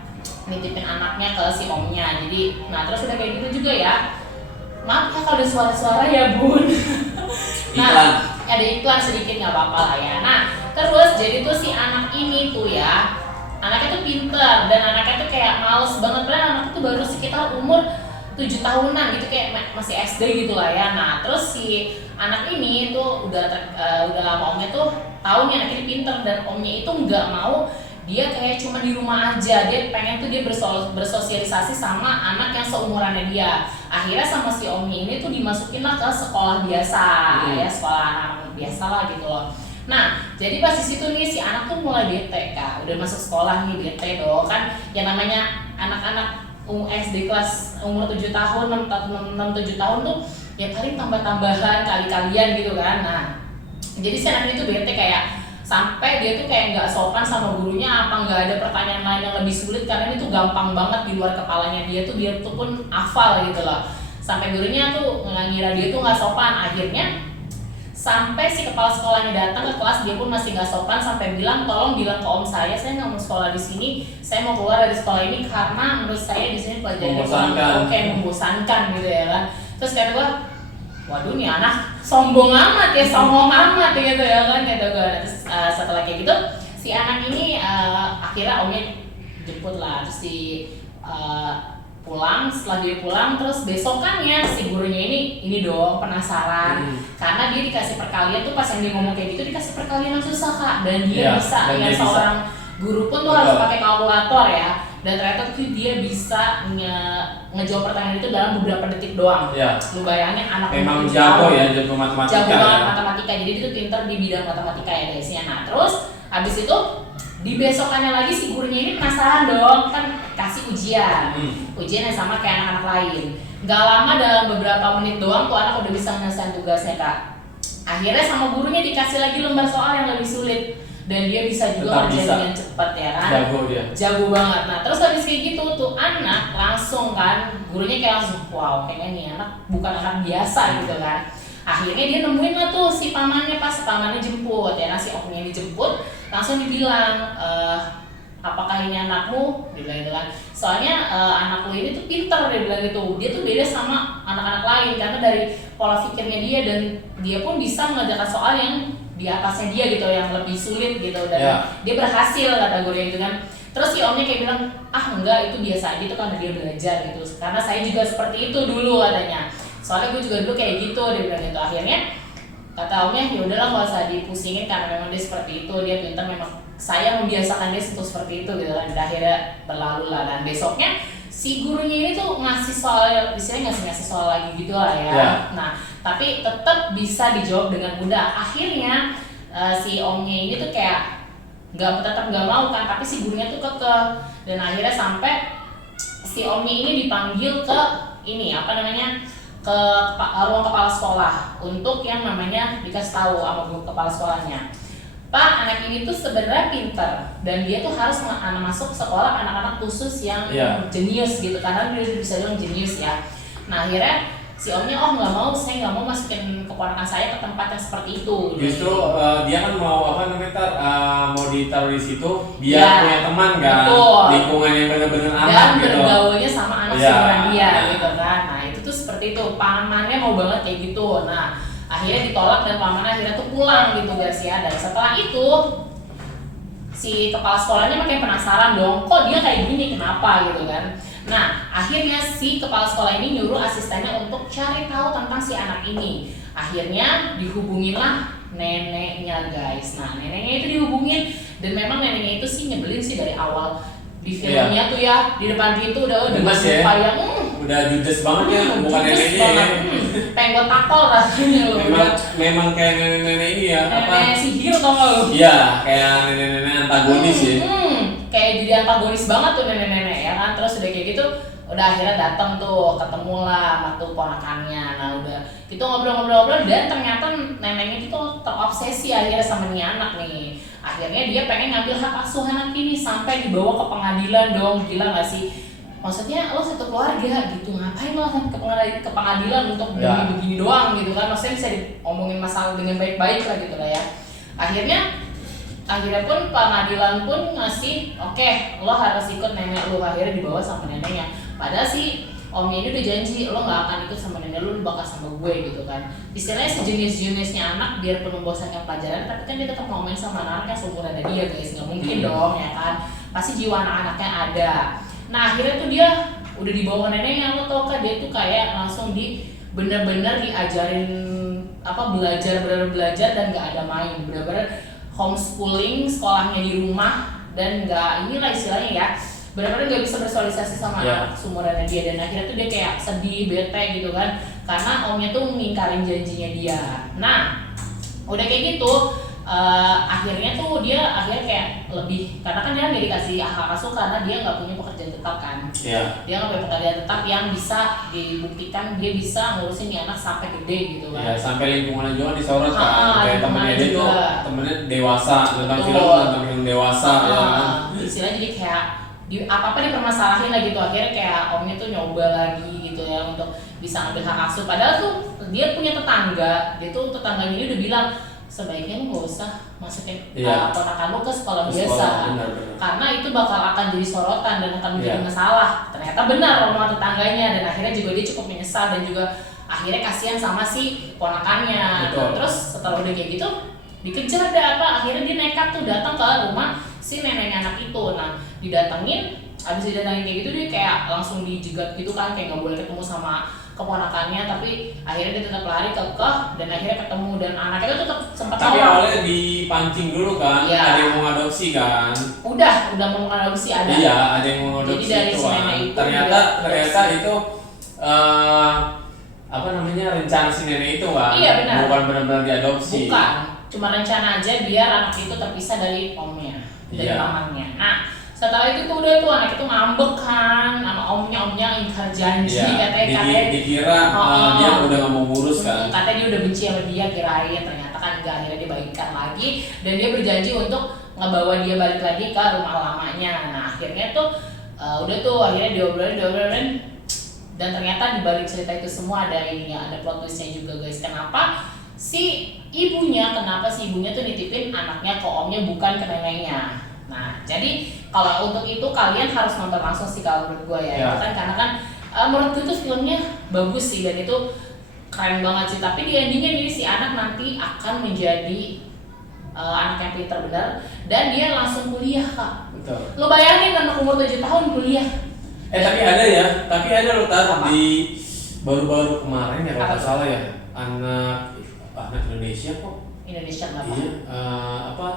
nitipin anaknya ke si omnya. Jadi, nah terus udah kayak gitu juga ya. Maaf ya kalau ada suara-suara ya bun. Nah, ada iklan sedikit nggak apa-apa lah ya. Nah, terus jadi tuh si anak ini tuh ya, anaknya tuh pinter dan anaknya tuh kayak males banget. Padahal anaknya tuh baru sekitar umur 7 tahunan gitu, kayak masih SD gitu lah ya. Nah terus si anak ini tuh udah sama omnya tuh tahu nih anaknya ini pinter, dan omnya itu nggak mau dia kayak cuma di rumah aja. Dia pengen tuh dia bersosialisasi sama anak yang seumurannya dia. Akhirnya sama si omnya ini tuh dimasukin lah ke sekolah biasa ya, sekolah anak biasa lah gitu loh. Nah, jadi pas di situ nih si anak tuh mulai bete kak, udah masuk sekolah nih bete dong kan. Yang namanya anak-anak SD kelas umur 7 tahun, 6-7 tahun tuh ya paling tambah-tambahan kali-kalian gitu kan. Nah, jadi si anak itu bete kayak sampai dia tuh kayak nggak sopan sama gurunya, apa nggak ada pertanyaan lain yang lebih sulit karena ini tuh gampang banget di luar kepalanya dia tuh pun hafal gitu loh. Sampai gurunya tuh ngira dia tuh nggak sopan. Akhirnya sampai si kepala sekolahnya datang ke kelas, dia pun masih nggak sopan sampai bilang tolong bilang ke om saya nggak mau sekolah di sini, saya mau keluar dari sekolah ini karena menurut saya di sini pelajarannya kurang kayak membosankan gitu ya kan. Terus kayak gue, waduh nih anak sombong amat ya, sombong amat gitu ya kan gitu gue. Terus setelah kayak gitu si anak ini akhirnya omnya jemput lah, terus pulang, setelah dia pulang terus besokannya si gurunya ini dong penasaran karena dia dikasih perkalian tuh, pas yang dia ngomong kayak gitu dikasih perkalian yang susah Kak, dan dia bisa, dan yang dia seorang guru pun tuh harus pakai kalkulator ya, dan ternyata tuh dia bisa ngejawab pertanyaan itu dalam beberapa detik doang. Lu bayangin anak memang jago ya, jago matematika. Jago banget matematika, jadi dia tuh pinter di bidang matematika ya guysnya. Nah terus habis itu di besokannya lagi si gurunya ini penasaran dong, kan kasih ujian yang sama kayak anak-anak lain. Gak lama, dalam beberapa menit doang tuh anak udah bisa nyelesain tugasnya Kak. Akhirnya sama gurunya dikasih lagi lembar soal yang lebih sulit, dan dia bisa juga ngerjain dengan cepat ya kan. Jago banget. Nah terus habis kayak gitu tuh anak langsung kan, gurunya kayak langsung wow, kayaknya nih anak bukan anak biasa gitu kan. Akhirnya dia nemuin lah tuh si pamannya, pas pamannya jemput ya, si omnya dijemput, langsung dibilang, apakah ini anakmu? Dia bilang gitu kan. Soalnya anak lu ini tuh pinter, dia bilang gitu. Dia tuh beda sama anak-anak lain karena dari pola pikirnya dia, dan dia pun bisa mengerjakan soal yang di atasnya dia gitu, yang lebih sulit gitu, dan dia berhasil kata gurunya gitu kan. Terus si omnya kayak bilang, enggak, itu biasa aja, itu karena dia belajar gitu. Karena saya juga seperti itu dulu katanya. Soalnya gue juga dulu kayak gitu, dia bilang gitu. Akhirnya kata omnya, ya udahlah nggak usah dipusingin karena memang dia seperti itu, dia pintar, memang saya membiasakan dia untuk seperti itu gitu kan. Dan akhirnya berlalu lah, dan besoknya si gurunya ini tuh ngasih soal, istilahnya ngasih soal lagi gitu lah ya. Nah tapi tetap bisa dijawab dengan mudah. Akhirnya si omnya ini tuh kayak tetap nggak mau kan, tapi si gurunya tuh kekeh, dan akhirnya sampai si omnya ini dipanggil ke ini ke ruang kepala sekolah untuk yang namanya dikasih tahu sama guru kepala sekolahnya, Pak, anak ini tuh sebenarnya pinter dan dia tuh harus masuk sekolah anak-anak khusus yang jenius gitu, karena dia bisa bilang jenius ya. Nah akhirnya si omnya, nggak mau, saya nggak mau masukin keponakan saya ke tempat yang seperti itu. Justru dia kan mau mau ditaruh di situ biar punya teman kan, lingkungan yang benar-benar aman dan gitu. Dan bergaulnya sama anak seumuran dia gitu kan. Nah itu tuh seperti itu, pamannya mau banget kayak gitu. Nah akhirnya ditolak dan pamannya akhirnya tuh pulang gitu guys ya. Dan setelah itu si kepala sekolahnya makin penasaran dong, kok dia kayak gini, kenapa gitu kan. Nah akhirnya si kepala sekolah ini nyuruh asistennya untuk cari tahu tentang si anak ini. Akhirnya dihubunginlah neneknya guys. Nah neneknya itu dihubungin, dan memang neneknya itu sih nyebelin sih dari awal di filmnya tuh ya, di depan pintu udah muka yang udah judes banget ya, bukan neneknya ya. Pengen gue takol rasanya loh. Memang kayak nenek-nenek ini ya, nenek sihir tau gak lo? Iya, kayak nenek-nenek antagonis ya. Kayak jadi antagonis banget tuh nenek-nenek ya kan. Terus udah kayak gitu, udah akhirnya datang tuh, ketemu lah sama tuh ponakannya. Nah udah gitu ngobrol-ngobrol, dan ternyata neneknya itu terobsesi akhirnya sama nih anak nih. Akhirnya dia pengen ngambil hak asuh anak ini sampai dibawa ke pengadilan dong. Gila gak sih? Maksudnya lo satu keluarga gitu, ngapain lo ke pengadilan untuk begini doang gitu kan. Maksudnya bisa diomongin masalah dengan baik-baik lah gitu lah ya. Akhirnya pun pengadilan pun ngasih, oke, lo harus ikut nenek lo. Akhirnya dibawa sama neneknya. Padahal si omnya ini udah janji, lo gak akan ikut sama nenek lo bakal sama gue gitu kan. Istilahnya sejenis-jenisnya anak biarpun membosankan pelajaran, tapi kan dia tetap mau main sama anak-anak yang seumuran dia guys. Gak mungkin dong ya kan, pasti jiwa anak-anaknya ada. Nah akhirnya tuh dia udah dibawa neneknya, lo tau kan dia tuh kayak langsung bener-bener diajarin belajar dan gak ada main, bener-bener homeschooling, sekolahnya di rumah, dan gak inilah istilahnya ya, benar-benar gak bisa bersosialisasi sama anak seumurannya dia. Dan akhirnya tuh dia kayak sedih, bete gitu kan, karena omnya tuh ngingkarin janjinya dia. Nah udah kayak gitu, akhirnya tuh dia kayak lebih, karena kan dia nggak dikasih hak asuh karena dia nggak punya pekerjaan tetap kan. Dia nggak punya pekerjaan tetap yang bisa dibuktikan dia bisa ngurusin nih anak sampai gede gitu kan. Sampai lingkungan juga disorot kan. Kayak temennya dia tuh temennya dewasa, nonton film dewasa ya kan. Istilahnya jadi kayak apa-apa dipermasalahin lah gitu. Akhirnya kayak omnya tuh nyoba lagi gitu ya untuk bisa ngambil hak asuh. Padahal tuh dia punya tetangga, tetangganya ini udah bilang, sebaiknya lu gak usah masukin ponakan lu ke sekolah biasa, karena itu bakal akan jadi sorotan dan akan menjadi masalah. Ternyata benar omongan tetangganya, dan akhirnya juga dia cukup menyesal dan juga akhirnya kasihan sama si ponakannya. Terus setelah udah kayak gitu dikejar akhirnya dia nekat tuh datang ke rumah si neneknya anak itu. Nah didatengin, abis didandanin kayak gitu dia kayak langsung dijegat gitu kan, kayak nggak boleh ketemu sama keponakannya, tapi akhirnya dia tetap lari kekeh dan akhirnya ketemu dan anaknya itu tetap sempat Tapi nolak. awalnya dipancing dulu kan, Iya. ada yang mau ngadopsi kan. Udah mau mengadopsi ada. Iya, ada yang mau Jadi ngadopsi dari itu si kan. nenek itu Ternyata dia itu apa namanya rencana si nenek itu kan. Iya, benar. Bukan benar-benar diadopsi. Bukan, cuma rencana aja biar anak itu terpisah dari omnya, dari Iya. pamannya. Nah, setelah itu tuh udah tuh anak itu ngambek kan sama omnya ingkar janji, Iya, katanya dikira dia udah gak mau ngurus kan. katanya dia udah benci sama dia, kirain ternyata kan enggak, akhirnya dia baikan lagi dan dia berjanji untuk ngebawa dia balik lagi ke rumah lamanya. Nah akhirnya tuh udah tuh akhirnya diobrolin dan ternyata di balik cerita itu semua ada ininya, ada plot twistnya juga guys. Kenapa si ibunya tuh nitipin anaknya ke omnya bukan ke neneknya. Nah jadi kalau untuk itu kalian harus nonton langsung sih kalau menurut gue ya. Ya. Itu kan karena kan menurut gue tuh filmnya bagus sih dan itu keren banget sih. Tapi di endingnya nih si anak nanti akan menjadi anak yang pintar benar dan dia langsung kuliah kak. Betul. Lo bayangin anak umur 7 tahun kuliah. Tapi ada loh Apa? di baru-baru kemarin ya kalau Apa? nggak salah ya, anak Indonesia kok. Indonesia nggak apa? Iya,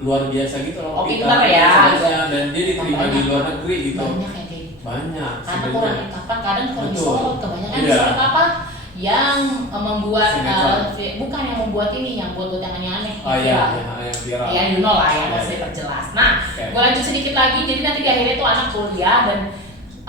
luar biasa gitu loh. Oh, pintar ya. Dan dia diterima di luar negeri gitu. Banyak yang kayak gitu. Banyak. Karena sebenarnya. kurang kadang kurang Betul. disorot, kebanyakan Iya. disorot apa? Yang membuat Sinetron. bukan yang membuat ini, yang buat yang aneh-aneh. Oh iya, yang viral. Ya you know lah ya, nggak Iya, usah iya. diperjelas. Nah, Oke. gue lanjut sedikit lagi. Jadi nanti di akhirnya tuh anak kuliah dan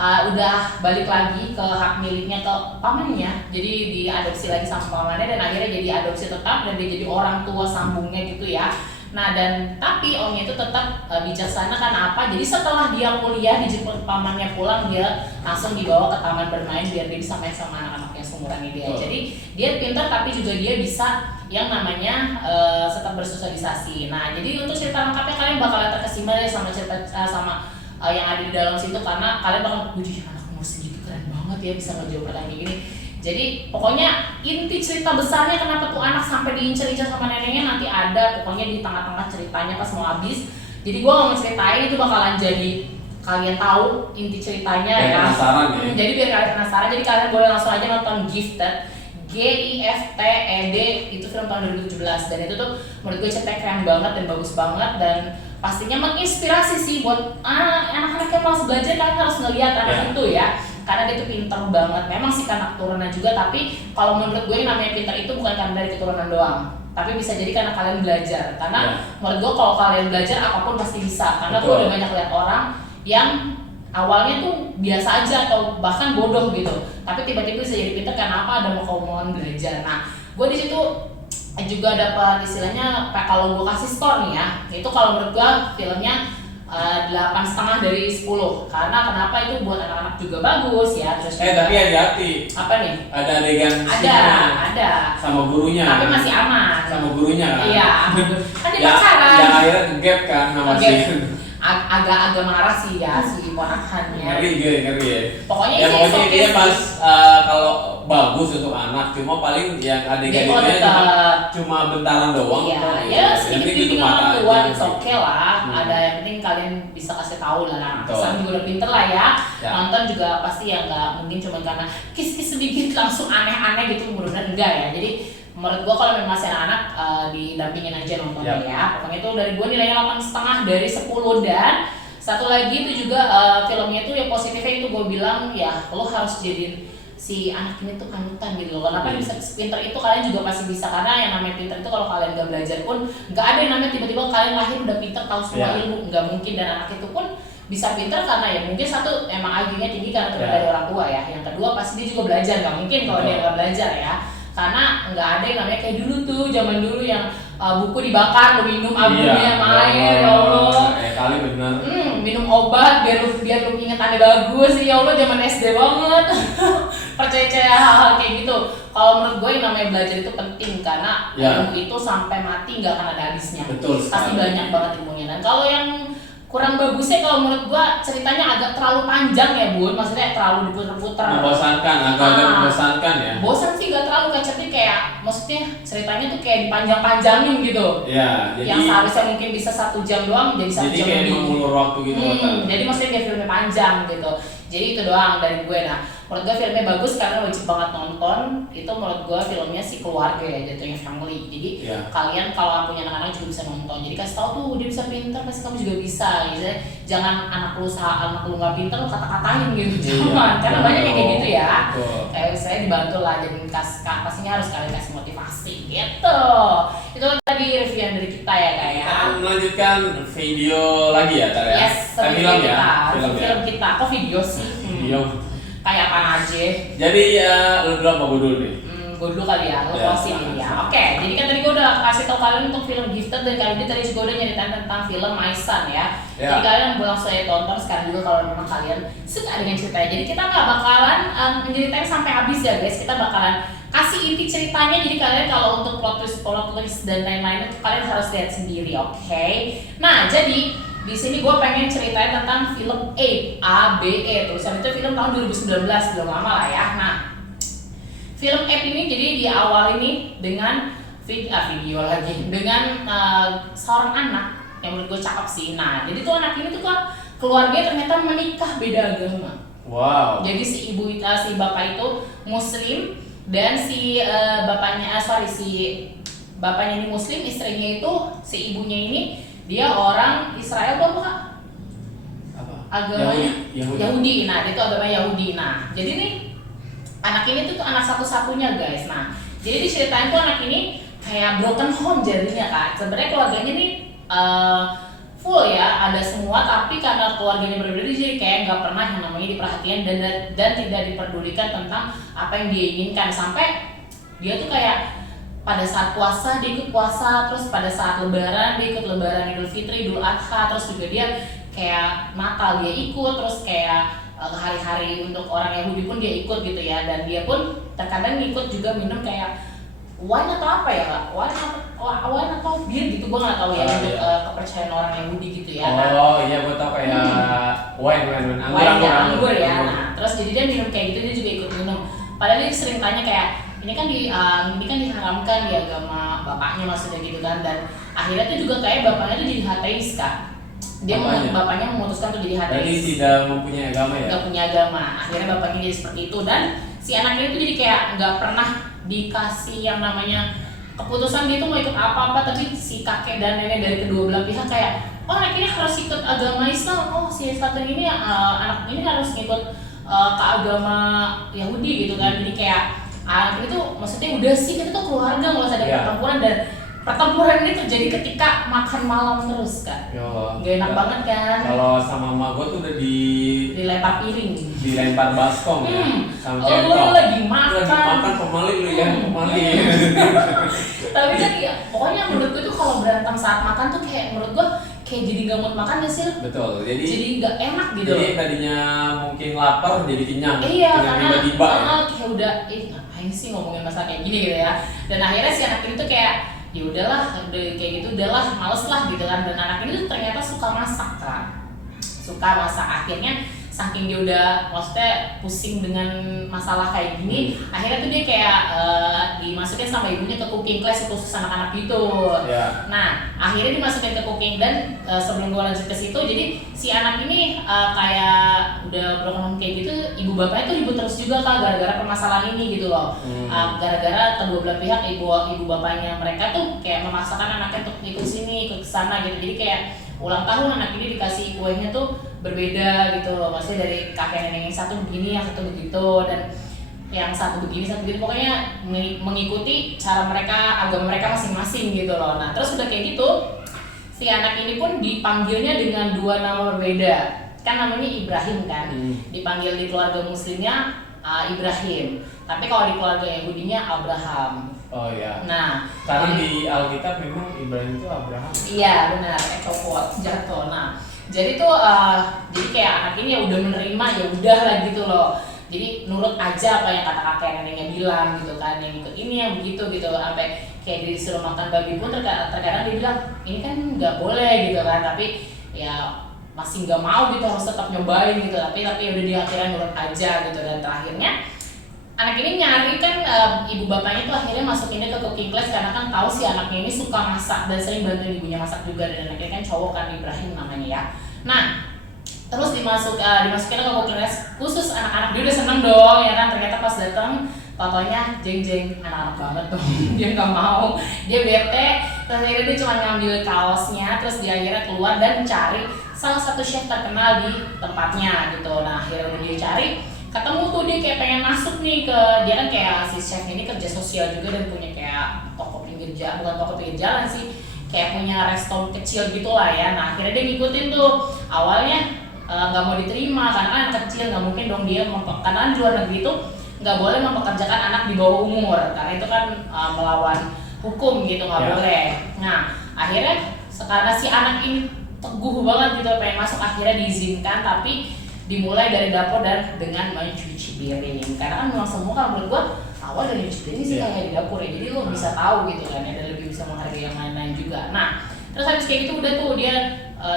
udah balik lagi ke hak miliknya ke pamannya. Jadi diadopsi lagi sama pamannya dan akhirnya jadi adopsi tetap dan dia jadi orang tua sambungnya gitu ya. Nah dan tapi omnya itu tetap bijaksana karena apa? Jadi setelah dia kuliah dijemput pamannya pulang, dia langsung dibawa ke taman bermain biar dia bisa main sama anak-anaknya seumuran dia. Oh. Jadi dia pintar tapi juga dia bisa yang namanya tetap bersosialisasi. Nah jadi untuk cerita lengkapnya kalian bakalan terkesima deh sama cerita sama yang ada di dalam situ karena kalian bakal wujud anak umur segitu keren banget ya bisa ngejawab pertanyaan kayak gini. Jadi pokoknya inti cerita besarnya kenapa tuh anak sampai diincar-incar sama neneknya nanti ada pokoknya di tengah-tengah ceritanya pas mau habis. Jadi gue nggak mau ceritain itu bakalan jadi kalian tahu inti ceritanya Biar ya. penasaran ya. Jadi biar kalian penasaran jadi kalian boleh langsung aja nonton Gifted. GIFTED itu film tahun 2017 dan itu tuh menurut gue cerita keren banget dan bagus banget dan pastinya menginspirasi sih buat anak-anak yang malas belajar kalian harus ngeliat anak itu ya karena dia tuh pintar banget. Memang sih karena keturunan juga tapi kalau menurut gue yang namanya pintar itu bukan karena dari keturunan doang tapi bisa jadi karena kalian belajar karena menurut gue kalau kalian belajar apapun pasti bisa karena gue udah banyak lihat orang yang awalnya tuh biasa aja atau bahkan bodoh gitu tapi tiba-tiba bisa jadi pintar karena apa ada mau kemauan belajar. Nah gue di situ juga dapat istilahnya kalau gue kasih skor nih ya itu kalau menurut gue filmnya 8,5 dari 10 karena kenapa itu buat anak-anak juga bagus ya terus juga, Tapi hati-hati. apa nih? Ada adegan Ada sama gurunya. tapi masih aman Sama gurunya kan. iya kan dia Yang pacaran akhirnya ngegap kan sama si agak marah sih ya si ponakannya. ngeri ya. Pokoknya Ya sih pokoknya oke dia sih. pas kalau bagus untuk anak cuma paling yang adegan Dia itu tetap cuma bentaran doang. iya, kok. ya Yang sedikit penting bimbingan tutup orang mata tua, aja. it's okay lah. Hmm. Ada yang penting kalian bisa kasih tahu lah. Nah, Betul. sekarang juga udah pinter lah ya. Ya. Nonton juga pasti ya nggak mungkin cuma karena kis-kis sedikit langsung aneh-aneh gitu, mudah-mudahan enggak ya. Jadi menurut gua kalau memang masih anak didampingin aja nontonnya ya. Pokoknya itu dari gua nilainya 8,5 dari 10 dan satu lagi itu juga filmnya itu yang positifnya itu gue bilang ya lo harus jadiin si anak ini tuh kanutan gitu loh. Kenapa dia bisa pinter itu kalian juga pasti bisa karena yang namanya pinter itu kalau kalian gak belajar pun gak ada yang namanya tiba-tiba kalian lahir udah pinter tahu semua ilmu nggak mungkin dan anak itu pun bisa pinter karena ya mungkin satu emang IQ-nya tinggi karena turun dari orang tua ya. Yang kedua pasti dia juga belajar nggak mungkin kalau dia nggak belajar ya karena nggak ada yang namanya kayak dulu tuh zaman dulu yang buku dibakar lu minum abunya sama air ya Allah kali bener minum obat biar lu ingetannya bagus ya Allah zaman SD banget percaya hal-hal kayak gitu. Kalau menurut gue yang namanya belajar itu penting karena ilmu itu sampai mati nggak akan ada habisnya. Betul pasti banyak banget ilmunya dan kalau yang kurang bagusnya kalau menurut gua ceritanya agak terlalu panjang ya Bun, maksudnya terlalu diputer-puter. Membosankan, agak-agak Ah. membosankan ya. Bosan sih gak terlalu kayak tapi kayak maksudnya ceritanya tuh kayak dipanjang-panjangin gitu. Ya, jadi Yang seharusnya mungkin bisa 1 jam doang jadi 1 jam kayak lebih. mengulur waktu gitu. Jadi maksudnya biar filmnya panjang gitu. Jadi itu doang dari gue. Nah, menurut gue filmnya bagus karena wajib banget nonton. Itu menurut gue filmnya si keluarga ya, jatuhnya family. Jadi Iya. kalian kalau punya anak-anak juga bisa nonton. Jadi kasih tau tuh dia bisa pintar, pasti kamu juga bisa. Gitu. Jangan anak lu nggak pintar lu kata-katain gitu. Jangan, karena banyak yang kayak gitu ya. Betul. Kayak saya dibantu lah dan pastinya harus kalian kasih motivasi gitu. Itu tadi review dari kita ya Kak ya. Kita melanjutkan video lagi ya, Tar ya. Yes, Film ya. film kita. Kok video sih? Video. Kayak apa aja? Jadi ya lu dulu apa gue dulu nih? Gue dulu kali ya, lu Ya, closing ini ya. sama. Oke, jadi kan tadi gue udah kasih tau kalian untuk film Gifted dan kali ini tadi juga udah nyeritain tentang film My Son ya. Ya. Jadi kalian boleh langsung aja tonton sekarang juga kalau memang kalian suka dengan ceritanya. Jadi kita nggak bakalan menceritain sampai habis ya guys. Kita bakalan kasih inti ceritanya. Jadi kalian kalau untuk plot twist dan lain-lain itu kalian harus lihat sendiri, oke? Nah, jadi di sini gue pengen ceritain tentang film A.B.E. Tulisan itu film tahun 2019, belum lama lah ya. Nah, film Ape ini jadi diawali nih dengan video lagi dengan seorang anak yang menurut gue cakep sih. Nah, jadi tuh anak ini tuh keluarganya ternyata menikah beda agama. Wow. Jadi si bapak itu Muslim dan si bapaknya ini Muslim, istrinya itu si ibunya ini dia orang Israel tuh apa Kak? Apa? Agamanya Yahudi. Nah, dia tuh agama Yahudi. Nah, jadi nih anak ini tuh anak satu-satunya guys. Nah, jadi diceritain tuh anak ini kayak broken home jadinya Kak. Sebenarnya keluarganya nih full ya, ada semua, tapi karena keluarganya berbeda jadi kayak nggak pernah yang namanya diperhatikan dan tidak diperdulikan tentang apa yang dia inginkan. Sampai dia tuh kayak pada saat puasa dia ikut puasa, terus pada saat lebaran dia ikut lebaran Idul Fitri, Idul Adha, terus juga dia kayak Natal dia ikut, terus kayak hari-hari untuk orang Yahudi pun dia ikut gitu ya. Dan dia pun terkadang ikut juga minum kayak wine atau apa ya Kak? Wine atau bir gitu, gue nggak tahu ya untuk kepercayaan orang Yahudi gitu ya. Oh iya, gue tau kayak wine anggur ya. Nah, terus jadi dia minum kayak gitu, dia juga ikut minum. Padahal dia sering tanya kayak ini kan diharamkan di agama bapaknya maksudnya gitu kan. Dan akhirnya tuh juga kayak bapaknya tuh jadi ateis Kak. Bapaknya memutuskan untuk jadi ateis. Jadi tidak mempunyai agama ya? Nggak punya agama. Akhirnya bapaknya jadi seperti itu dan si anaknya itu jadi kayak nggak pernah dikasih yang namanya keputusan dia tuh mau ikut apa-apa, tapi si kakek dan nenek dari kedua belah pihak kayak anak ini harus ikut agama Islam, si satu ini anak ini harus ikut ke agama Yahudi gitu kan. Jadi kayak anak itu maksudnya udah sih kita tuh keluarga, nggak usah ada pertempuran. Dan pertempuran ini terjadi ketika makan malam terus Kak. Gak enak banget kan. Kalau sama mama gue tuh udah dilempar piring, dilempar baskom ya sama lu lagi makan pemali lu ya, pemali. Tapi kan ya pokoknya menurut gue tuh kalau berantem saat makan tuh kayak menurut gue kayak jadi gak mau makan gak sih? Betul, jadi gak enak gitu. Jadi tadinya mungkin lapar jadi kenyang. Iya, karena tiba-tiba kayak udah ngapain sih ngomongin masalah kayak gini gitu ya. Dan akhirnya si anak ini tuh kayak ya udahlah, udah kayak gitu udahlah, males lah gitu kan. Dan anak ini tuh ternyata suka masak Kak. Suka masak, akhirnya saking dia udah maksudnya pusing dengan masalah kayak gini, akhirnya tuh dia kayak dimasukin sama ibunya ke cooking class khusus anak-anak gitu. Nah, akhirnya dimasukin ke cooking dan sebelum gue lanjut ke situ, jadi si anak ini kayak udah broken home kayak gitu, ibu bapaknya tuh ribut terus juga Kak gara-gara permasalahan ini gitu loh. Gara-gara kedua belah pihak ibu bapaknya mereka tuh kayak memaksakan anaknya untuk ikut sini, ikut sana gitu. Jadi kayak ulang tahun anak ini dikasih kuenya tuh berbeda gitu loh, maksudnya dari kakek nenek yang satu begini, yang satu begitu, dan yang satu begini, satu begitu, pokoknya mengikuti cara mereka, agama mereka masing-masing gitu loh. Nah terus udah kayak gitu, si anak ini pun dipanggilnya dengan 2 nama berbeda, kan namanya Ibrahim kan, dipanggil di keluarga muslimnya Ibrahim, tapi kalau di keluarga Yahudinya Abraham. Oh iya. Nah, karena di Alkitab memang Ibrahim itu Abraham. Iya benar, ekopot jatuh. Nah, jadi tuh jadi kayak anak ini ya udah menerima, ya udah lah gitu loh. Jadi nurut aja apa yang kata kakek neneknya bilang gitu kan, yang ikut ini yang begitu gitu. Sampai kayak disuruh makan babi pun terkadang dia bilang ini kan nggak boleh gitu kan. Tapi ya masih nggak mau gitu, harus tetap nyobain gitu, tapi udah dia akhirnya nurut aja gitu. Dan terakhirnya anak ini nyari kan, ibu bapaknya tuh akhirnya masukinnya ke cooking class karena kan tahu si anaknya ini suka masak dan sering bantuin ibunya masak juga. Dan anaknya kan cowok kan, Ibrahim namanya ya. Nah terus dimasukin ke cooking class khusus anak-anak. Dia udah seneng dong ya kan, ternyata pas datang totonya jeng anak-anak banget tuh. Dia nggak mau, dia bete. Terus akhirnya dia cuma ngambil kaosnya, terus dia akhirnya keluar dan cari salah satu chef terkenal di tempatnya gitu. Nah akhirnya udah dia cari, ketemu tuh dia kayak pengen masuk nih ke, dia kan kayak si chef ini kerja sosial juga dan punya kayak toko pinggir jalan, bukan toko pinggir jalan sih, kayak punya resto kecil gitulah ya. Nah akhirnya dia ngikutin tuh. Awalnya nggak mau diterima karena kan anak kecil, nggak mungkin dong dia karena di luar negeri itu nggak boleh mempekerjakan anak di bawah umur karena itu kan melawan hukum gitu, nggak boleh. Nah akhirnya karena si anak ini teguh banget gitu pengen masuk, akhirnya diizinkan, tapi dimulai dari dapur dan dengan mencuci piring. Karena kan memang semua kan menurut gua awal dari cuci piring sih kayak di dapur ya, jadi lo bisa tahu gitu kan ya, dan lebih bisa menghargai yang lain-lain juga. Nah terus habis kayak gitu udah tuh dia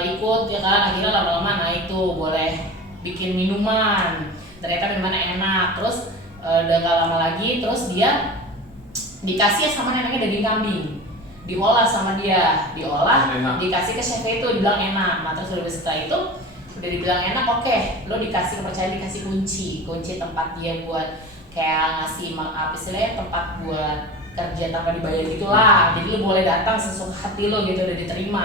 ikut ya kan, akhirnya lama-lama naik tuh, boleh bikin minuman, ternyata minumannya enak. Terus udah gak lama lagi terus dia dikasih sama neneknya daging kambing, diolah sama dia, dikasih ke chef itu, dibilang enak. Nah terus udah setelah itu udah dibilang enak, oke, lo dikasih kepercayaan, dikasih kunci tempat dia buat kayak ngasih apa istilahnya, tempat buat kerja tanpa dibayar gitulah. Jadi lo boleh datang sesuka hati lo gitu, udah diterima.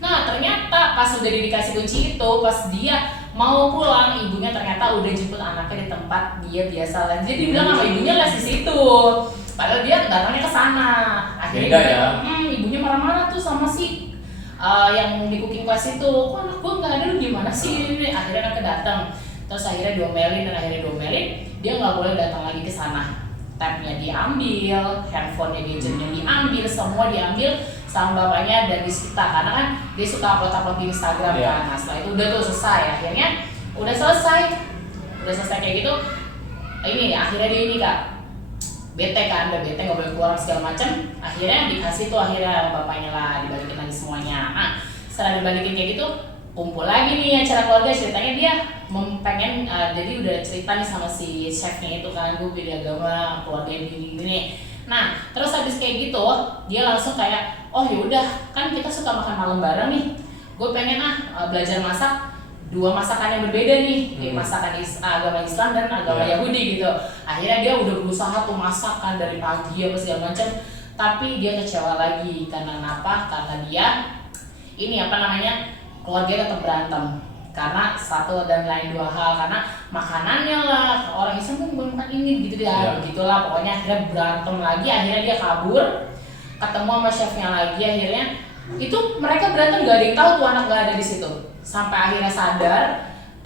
Nah ternyata pas udah dikasih kunci itu, pas dia mau pulang, ibunya ternyata udah jemput anaknya di tempat dia biasa les. Jadi dibilang sama ibunya les di situ, padahal dia datangnya ke sana. Akhirnya ibunya marah-marah tuh sama si yang di cooking class itu, kok anak gue nggak ada, lu gimana sih? Akhirnya anaknya datang, terus akhirnya diomelin, dia nggak boleh datang lagi ke sana. Tabnya diambil, handphonenya, gadgetnya diambil, semua diambil sama bapaknya dan disita, karena kan dia suka upload di Instagram kan. Nah setelah itu udah tuh selesai, akhirnya udah selesai kayak gitu. Ini akhirnya dia ini kak bete kan, udah bete nggak boleh keluar segala macam. Akhirnya dikasih tuh akhirnya bapaknya lah, dibalikin lagi semuanya. Nah setelah dibalikin kayak gitu, kumpul lagi nih acara keluarga. Ceritanya dia pengen jadi udah cerita nih sama si chefnya itu kan, gue beda agama, keluarga gini. Nah terus habis kayak gitu dia langsung kayak, oh yaudah kan kita suka makan malam bareng nih, gue pengen belajar masak dua masakan yang berbeda nih, masakan agama Islam dan agama Yahudi gitu. Akhirnya dia udah berusaha tuh masakan dari pagi apa segala macam, tapi dia kecewa lagi. Karena kenapa? Karena dia ini keluarga tetap berantem karena satu dan lain dua hal, karena makanannya lah, orang Islam kan makan ini gitu ya, begitulah pokoknya. Akhirnya berantem lagi, akhirnya dia kabur, ketemu sama chefnya lagi. Akhirnya itu mereka berantem, gak ada yang tahu tuh anak gak ada di situ, sampai akhirnya sadar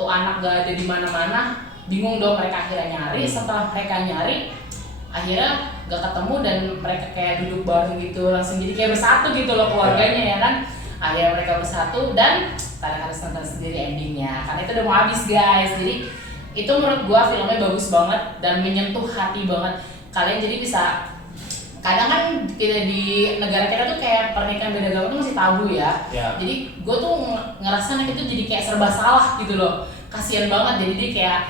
tuh anak gak ada di mana-mana. Bingung dong mereka, akhirnya nyari. Setelah mereka nyari, akhirnya gak ketemu dan mereka kayak duduk bareng gitu, langsung jadi kayak bersatu gitu loh keluarganya ya kan. Akhirnya mereka bersatu dan kalian harus nonton sendiri endingnya karena itu udah mau habis guys. Jadi itu menurut gua filmnya bagus banget dan menyentuh hati banget. Kalian jadi bisa, kadang kan di negara kita tuh kayak pernikahan beda agama tuh masih tabu ya. Jadi gua tuh ngerasa anak itu jadi kayak serba salah gitu loh, kasian banget. Jadi dia kayak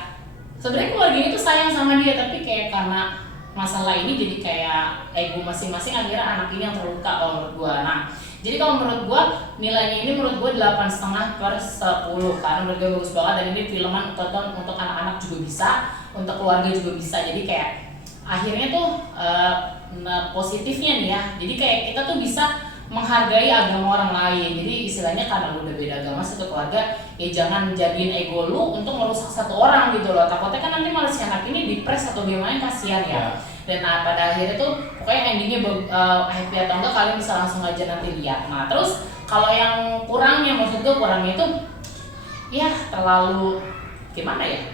sebenarnya keluarganya tuh sayang sama dia, tapi kayak karena masalah ini jadi kayak ego masing-masing, akhirnya anak ini yang terluka kalau menurut gua. Nah jadi kalau menurut gua nilainya ini menurut gua 8,5/10 karena menurut gua bagus banget. Dan ini filman untuk anak-anak juga bisa, untuk keluarga juga bisa. Jadi kayak akhirnya tuh positifnya nih ya, jadi kayak kita tuh bisa menghargai agama orang lain. Jadi istilahnya karena lu udah beda agama satu keluarga, ya jangan jadiin ego lu untuk merusak satu orang gitu loh. Takutnya kan nanti malah si anak ini depres atau gimana, kasihan ya. Dan pada akhirnya tuh pokoknya endingnya happy atau enggak kalian bisa langsung aja nanti lihat. Nah terus kalau yang kurangnya, maksud gue kurangnya itu ya terlalu gimana ya,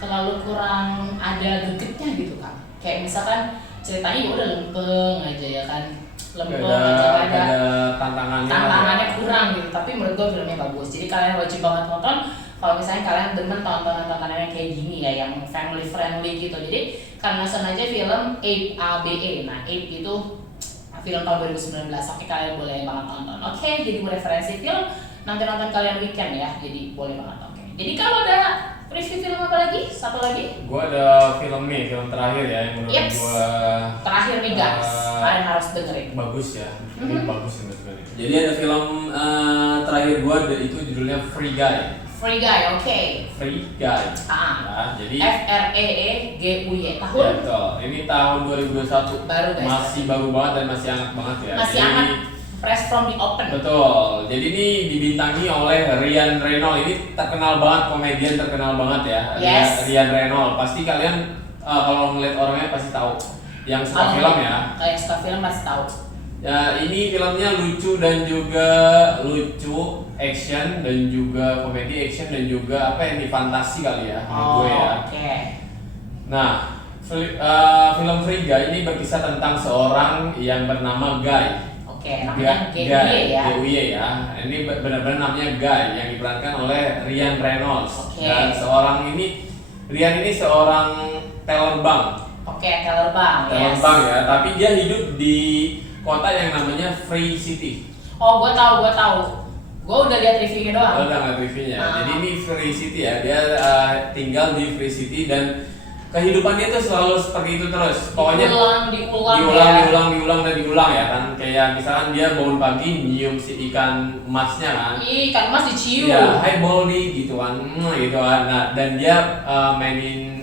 terlalu kurang ada gregetnya gitu kan. Kayak misalkan ceritanya udah lempeng aja ya kan, lempeng aja, ada tantangannya kurang gitu. Tapi menurut gue filmnya bagus, jadi kalian wajib banget nonton kalau misalnya kalian demen tontonan yang kayak gini ya, yang family friendly gitu. Jadi kalian nonton aja film Ape, ABE. Nah Ape itu film tahun 2019, oke kalian boleh banget nonton. Oke, jadi referensi film nanti nonton kalian weekend ya, jadi boleh banget. Oke. Jadi kalau ada review film apa lagi? Satu lagi? Gua ada film terakhir ya yang menurut Yeps. gua Terakhir nih guys, kalian harus dengerin. bagus ya. Ini bagus sebenarnya. Jadi ada film terakhir gua itu judulnya Free Guy. Free Guy, oke. Free Guy. Ah. Nah, jadi FREEGUY tahun ya, betul. Ini tahun 2021. baru guys. Masih baru banget dan masih hangat banget ya. Masih Jadi, hangat, fresh from the open. betul. Jadi ini dibintangi oleh Ryan Reynolds. Ini terkenal banget, komedian terkenal banget ya. Yes. Ryan Reynolds. Pasti kalian kalau ngeliat orangnya pasti tahu. Yang suka film ya. Kayak suka film pasti tahu. Ya, ini filmnya lucu dan juga action dan juga komedi action dan juga apa ini fantasi kali ya menurut gue ya. Oke. Nah, film Free Guy ini berkisah tentang seorang yang bernama Guy. Oke, namanya GUY ya. GUY ya. Ini benar-benar namanya Guy yang diperankan oleh Ryan Reynolds. Oke. Dan Ryan ini seorang teller bank. Oke, teller bank. Teller Yes. bank ya, tapi dia hidup di kota yang namanya Free City. Oh, gua tahu. Gua udah lihat reviewnya doang. Lo udah nggak reviewnya. Jadi ini Free City ya. Dia tinggal di Free City dan kehidupannya tuh selalu seperti itu terus. Pokoknya diulang ya kan. Kayak misalkan dia bangun pagi nyium si ikan emasnya kan. Ih, ikan emas dicium. Ya, hai Boldy gitu kan. Gitu kan. Nah, dan dia mainin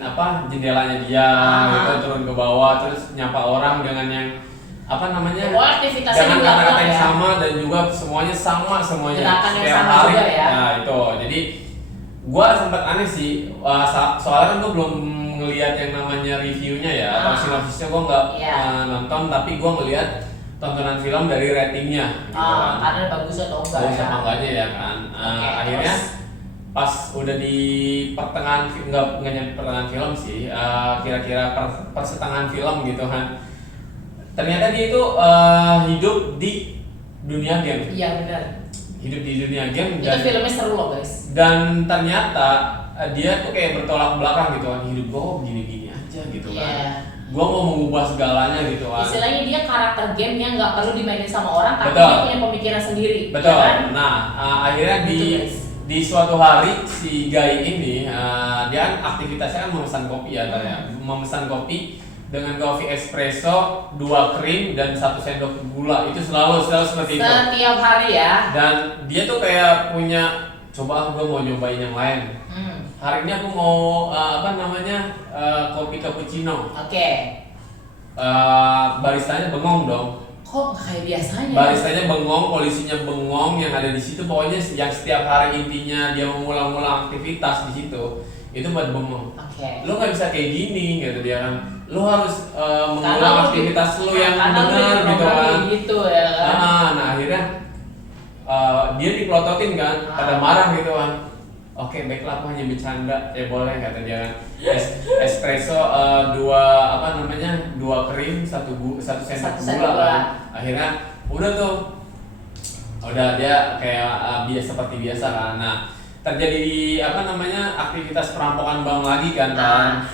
jendelanya dia gitu turun ke bawah terus nyapa orang dengan yang Aktivitasnya dengan juga kata-kata yang ya. sama dan juga semuanya semuanya Gerakan yang setiap sama hari. juga ya. Nah itu jadi gua sempat aneh sih soalnya kan gua belum ngelihat yang namanya reviewnya ya atau sinopsisnya gua nggak nonton, tapi gua ngelihat tontonan film dari ratingnya gitu kan. Karena bagus atau enggak Bagus apa enggaknya ya kan. Akhirnya pas udah di pertengahan nggak nyampe pertengahan film sih, kira-kira persetengahan film gitu kan. Ternyata dia itu hidup di dunia game. Iya benar. Hidup di dunia game Itu filmnya seru loh guys. dan ternyata dia tuh kayak bertolak belakang gitu kan. Hidup gua gini-gini aja gitu kan. Gua mau mengubah segalanya gitu kan. Istilahnya dia karakter game yang nggak perlu dimainin sama orang, tapi Betul. dia punya pemikiran sendiri. Betul. Ya kan? Nah, akhirnya Gitu, guys. di suatu hari si Guy ini dia kan aktivitasnya kan memesan kopi ya ternyata. Memesan kopi dengan kopi espresso, 2 krim dan 1 sendok gula. Itu selalu seperti itu. Setiap hari ya. Dan dia tuh kayak punya coba gue mau nyobain yang lain. Hari ini aku mau kopi cappuccino. Oke. Baristanya bengong dong. Kok nggak kayak biasanya? Baristanya bengong, polisinya bengong, yang ada di situ pokoknya yang setiap hari intinya dia mengulang-ulang aktivitas di situ itu buat bengong. Oke. Lo nggak bisa kayak gini gitu dia kan. Lo harus Karena mengulang aktivitas lo yang benar gitu kan. Gitu ya. Nah akhirnya dia diplototin kan, pada marah gitu kan. Oke, baiklah aku hanya bercanda. Ya boleh kata dia kan. Espresso 2 krim, 1 sendok gula kan. Akhirnya udah tuh. Udah dia kayak seperti biasa kan. Nah, terjadi aktivitas perampokan bank lagi kan.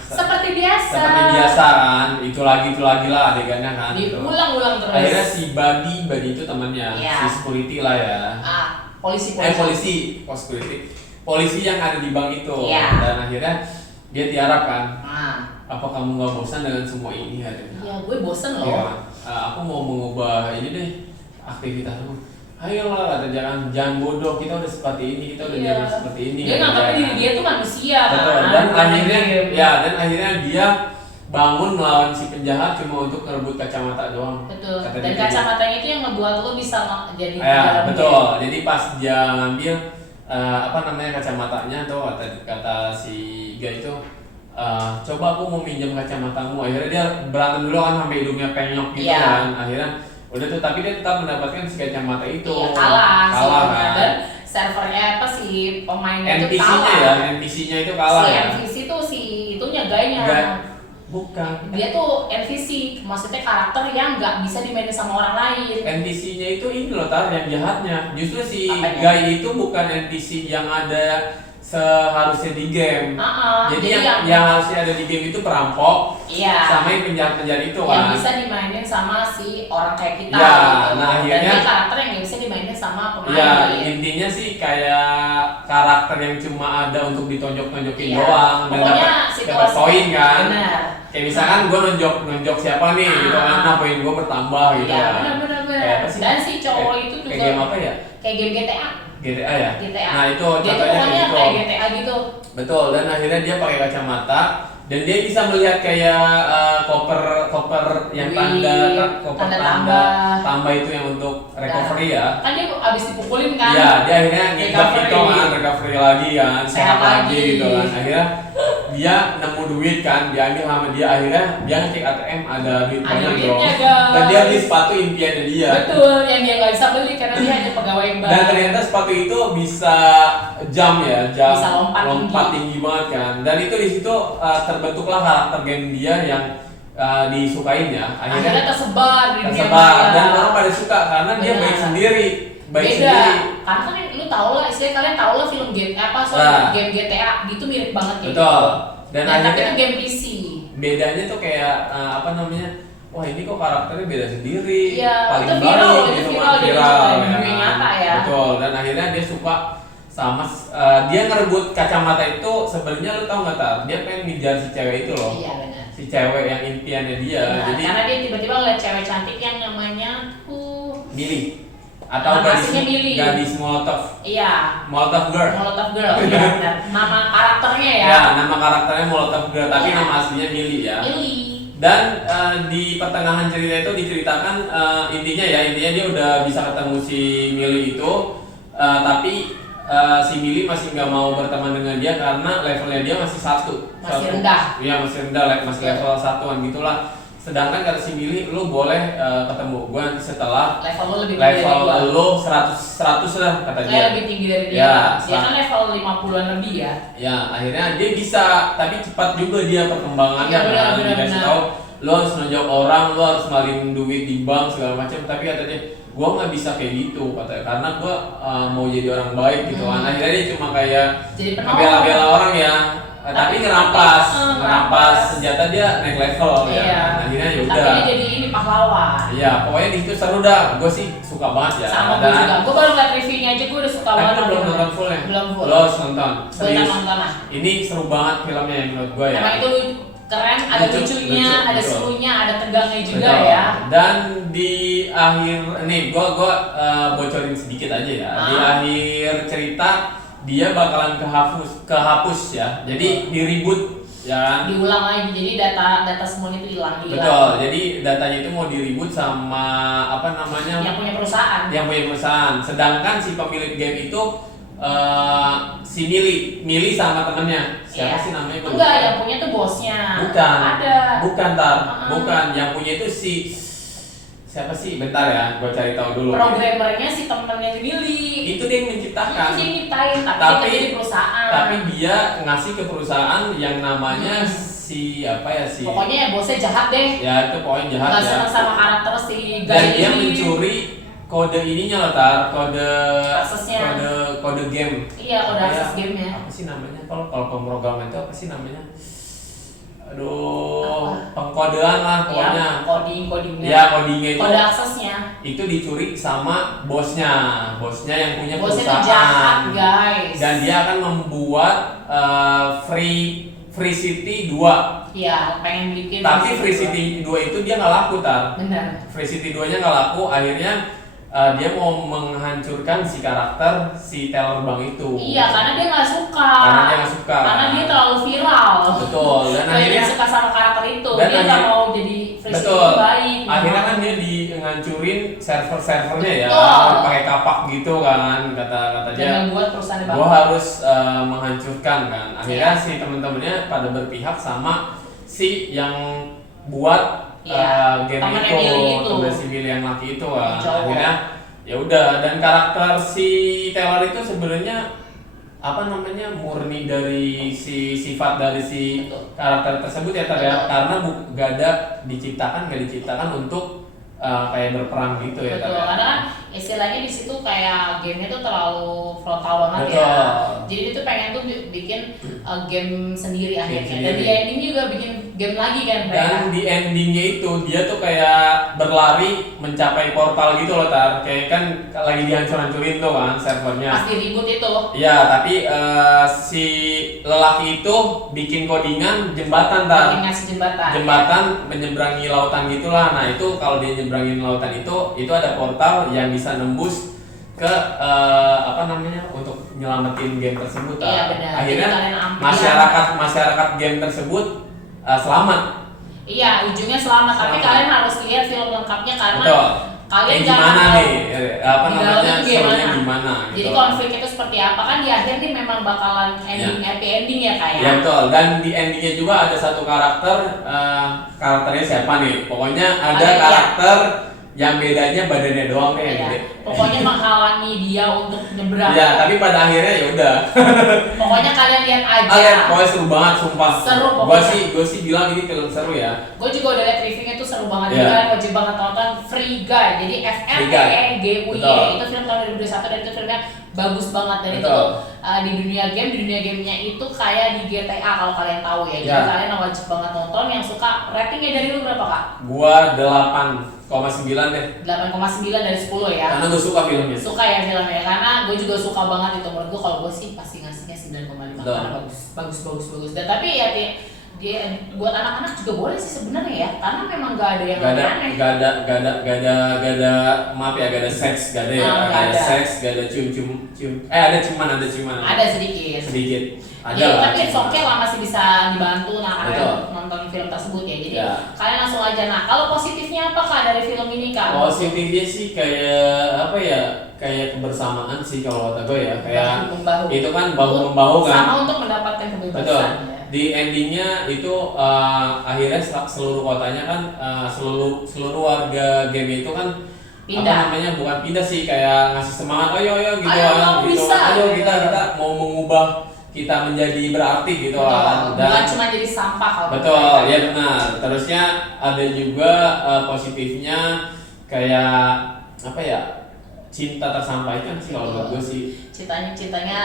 Seperti biasa. Seperti biasa kan. Itu lagi lah adegannya kan. Diulang-ulang terus. Akhirnya si Buddy itu temannya, si security lah ya. Polisi. Polisi yang ada di bank itu. Dan akhirnya dia tiarap kan. Apa kamu nggak bosan dengan semua ini? Iya, gue bosan loh. Ya, aku mau mengubah ini deh aktivitasku. Ayolah, kata jangan bodoh, kita udah seperti ini, kita udah jangan seperti ini. Dia nganggapnya diri dia tuh manusia. Betul. Kan? Dan akhirnya dia bangun melawan si penjahat cuma untuk ngerebut kacamata doang. Betul. Kata Dan dia kacamatanya itu yang ngebuat lo bisa jadi betul. Jadi pas dia ngambil kacamatanya tuh kata si Guy itu coba aku mau minjem kacamatamu. Akhirnya dia berantem dulu kan sampai hidungnya penyok gitu kan. Akhirnya udah tuh, tapi dia tetap mendapatkan si kacamata itu. Kalah kan. Dan servernya si pemainnya itu NPC-nya kalah. ya, NPC-nya itu kalah. Si NPC tuh itunya Guy-nya. Bukan. Dia tuh NPC, maksudnya karakter yang nggak bisa dimainin sama orang lain. NPC-nya itu ini loh yang jahatnya. Justru si Apanya? Guy itu bukan NPC yang ada seharusnya di game. Jadi yang harusnya ada di game itu perampok, sama yang penjahat-penjahat itu kan. Yang bisa dimainin sama si orang kayak kita. Ya, gitu. nah akhirnya. Dan dia karakter yang nggak bisa dimainin sama pemain. Ya, intinya sih kayak karakter yang cuma ada untuk ditonjok-tonjokin doang dan dapat poin kan. Benar. Kayak misalkan gue nonjok siapa nih gitu kan, nah poin gue bertambah gitu kan. Benar. Dan si cowok itu juga kayak game apa ya? Kayak game GTA. GTA ya? GTA. Nah itu dia contohnya pokoknya gitu. kayak GTA gitu. Betul, dan akhirnya dia pakai kacamata dan dia bisa melihat kayak koper yang tambah itu yang untuk recovery ya. Kan dia abis dipukulin kan? Iya, dia akhirnya nginjak itu kan, recovery lagi kan, sehat lagi gitu kan. Akhirnya dia nemu duit kan, diambil sama dia, akhirnya dia ngecek ATM ada duit banyak dong. Dan dia beli sepatu impiannya dia. Betul, yang dia nggak bisa beli karena dia hanya pegawai bank. Dan ternyata sepatu itu bisa bisa lompat tinggi banget kan. Dan itu di situ terbentuklah karakter game dia yang disukain ya. Akhirnya tersebar dan orang pada suka karena dia baik sendiri. Karena kan lu tau lah, istilahnya kalian tau lah film game game GTA gitu mirip banget gitu. Betul. Dan tapi akhirnya itu game PC. Bedanya tuh kayak wah ini kok karakternya beda sendiri. Paling itu viral di dunia nyata ya. Betul. Dan akhirnya dia suka sama dia ngerebut kacamata itu. Sebenarnya lu tau nggak Tar? Dia pengen ngejar si cewek itu loh. Iya benar. Si cewek yang impiannya dia. Jadi karena dia tiba-tiba ngeliat cewek cantik yang namanya Billy. Atau gadis Molotov. Iya. Molotov Girl. Iya benar. Nama karakternya ya. Ya, nama karakternya Molotov Girl, tapi nama aslinya Millie ya. Millie. Dan di pertengahan cerita itu diceritakan intinya dia udah bisa ketemu si Millie itu, tapi si Millie masih nggak mau berteman dengan dia karena levelnya dia masih rendah. Iya masih rendah, masih level 1-an gitulah. Sedangkan kata si Millie, lu boleh ketemu gue setelah level lu 100 lah kata dia. Lebih tinggi dari dia. Dia kan level 50-an lebih ya. Ya, akhirnya dia bisa, tapi cepat juga dia perkembangannya kan. Dikasih tahu lu harus nonjok orang, lu harus malin duit di bank segala macam, tapi katanya gue nggak bisa kayak gitu katanya, karena gue mau jadi orang baik gitu kan. Akhirnya dia cuma kayak bela-bela orang ya. Tapi ngerampas senjata dia naik level ya. Akhirnya ya udah. Tapi dia jadi ini pahlawan. Iya, pokoknya di situ seru dah. Gue sih suka banget ya. Sama gue juga. Gue baru liat reviewnya aja, gue udah suka banget. Belum nonton full ya? Belum full. Lo harus nonton. Serius. Nonton lah. Ini seru banget filmnya menurut gue ya. Emang itu keren, ada lucunya, ada serunya, ada tegangnya juga ya. Dan di akhir, nih gue bocorin sedikit aja ya. Di akhir cerita dia bakalan kehapus ya, jadi di-reboot ya. Diulang lagi, jadi data semuanya itu hilang. Betul, jadi datanya itu mau di-reboot sama yang punya perusahaan. Sedangkan si pemilik game itu si Millie sama temennya. Siapa sih namanya? Enggak, yang punya tuh bosnya. Bukan. Ada. Bukan. Yang punya itu siapa sih? Bentar ya, gue cari tahu dulu. Programmernya si temennya Millie. Itu dia yang menciptakan. Itu dia yang nyiptain, tapi dia di perusahaan. Tapi dia ngasih ke perusahaan yang namanya pokoknya ya bosnya jahat deh. Ya itu pokoknya jahat. Nggak senang sama karakter si guy. Dan dia mencuri kode ininya loh Tar, kode game. Iya, kode akses gamenya. Apa sih namanya? Kalau pemrograman itu apa sih namanya? Aduh, pengkodean lah pokoknya. Codingnya. Ya, codingnya itu. Kode aksesnya. Itu dicuri sama bosnya yang punya bosnya perusahaan. Bosnya jahat, guys. Dan dia akan membuat Free City 2. Iya, pengen bikin. Tapi Free City 2 itu dia nggak laku Tar. Benar. Free City 2-nya nggak laku, akhirnya dia mau menghancurkan si karakter si teller bank itu. Iya, karena dia nggak suka. Karena dia terlalu viral. Betul. Dan akhirnya suka sama karakter itu. Dia nggak mau jadi Free City baik. Akhirnya kan dia ngancurin servernya ya, pakai kapak gitu kan, kata dia. Jangan buat perusahaan Gua harus menghancurkan kan. Akhirnya si temen-temennya pada berpihak sama si yang buat game itu, si Billy yang laki itu kan. Akhirnya ya udah, dan karakter si Taylor itu sebenarnya murni dari si sifat dari si karakter tersebut ya karena gak diciptakan untuk kayak berperang gitu ya. Betul, karena kan istilahnya di situ kayak gamenya tuh terlalu frontal banget ya. Jadi dia tuh pengen tuh bikin game sendiri akhirnya. Dan di ending juga bikin game lagi kan mereka. Dan di endingnya itu dia tuh kayak berlari mencapai portal gitu loh Tar. Kayak kan lagi dihancur-hancurin tuh kan servernya. Pas di reboot itu. Iya, tapi si lelaki itu bikin codingan jembatan Tar. Bikin ngasih jembatan. Jembatan menyeberangi lautan gitulah. Nah itu kalau dia nyeberangin lautan itu ada portal yang bisa nembus ke apa namanya untuk nyelamatin game tersebut. Iya benar. Akhirnya masyarakat game tersebut selamat. Iya, ujungnya selamat. Tapi kalian harus lihat film lengkapnya karena betul. Kalian gimana nih? Apa di namanya? dalamnya Gimana? Gitu. Jadi konflik itu seperti apa kan di akhir nih memang bakalan ending happy ending ya kayak. Ya betul. Dan di endingnya juga ada satu karakter karakternya siapa nih? Pokoknya ada karakter yang bedanya badannya doang nih. Iya. Pokoknya menghalangi dia untuk nyebrang. Ya, tapi pada akhirnya ya udah. Pokoknya kalian lihat aja. Pokoknya seru banget sumpah. Seru pokoknya. Gua sih bilang ini film seru ya. Gue juga udah lihat reviewnya tuh seru banget juga, wajib banget tonton. Free Guy. Jadi FREEGUY. Itu film tahun 2021 dan itu filmnya bagus banget dan itu di dunia gamenya itu kayak di GTA kalau kalian tahu ya. Jadi kalian wajib banget nonton. Yang suka ratingnya dari lu berapa Kak? Gua 8,9 deh. 8,9 dari 10 ya. Karena gue suka filmnya. Suka ya filmnya karena gue juga suka banget itu. Menurut gue kalau gue sih pasti ngasihnya 9,5 karena bagus. Dan tapi ya dia buat anak-anak juga boleh sih sebenarnya ya karena memang gak ada yang aneh. Gak ada maaf ya, gak ada seks, gak ada ya. Gak ada seks, gak ada cium. Ada ciuman. Ada sedikit. Ada ya, lah. Tapi it's okay lah, masih bisa dibantu anak-anak nonton film tersebut ya. Jadi kalian langsung aja. Nah, kalau positifnya apa Kak dari film ini Kak? Positifnya sih kayak apa ya? Kayak kebersamaan sih kalau kata gue ya. Kayak itu kan bahu-membahu kan. Sama untuk mendapatkan kebebasan. Betul. Di endingnya itu akhirnya seluruh kotanya kan seluruh warga game itu kan pindah. Apa namanya, bukan pindah sih, kayak ngasih semangat ayo gitu kan gitu. Ayo kita mau mengubah kita menjadi berarti gitu kan. Dan bukan cuma jadi sampah kalau betul ya benar. Terusnya ada juga positifnya kayak apa ya, cinta tersampaikan sih kalau menurut gue sih. Cintanya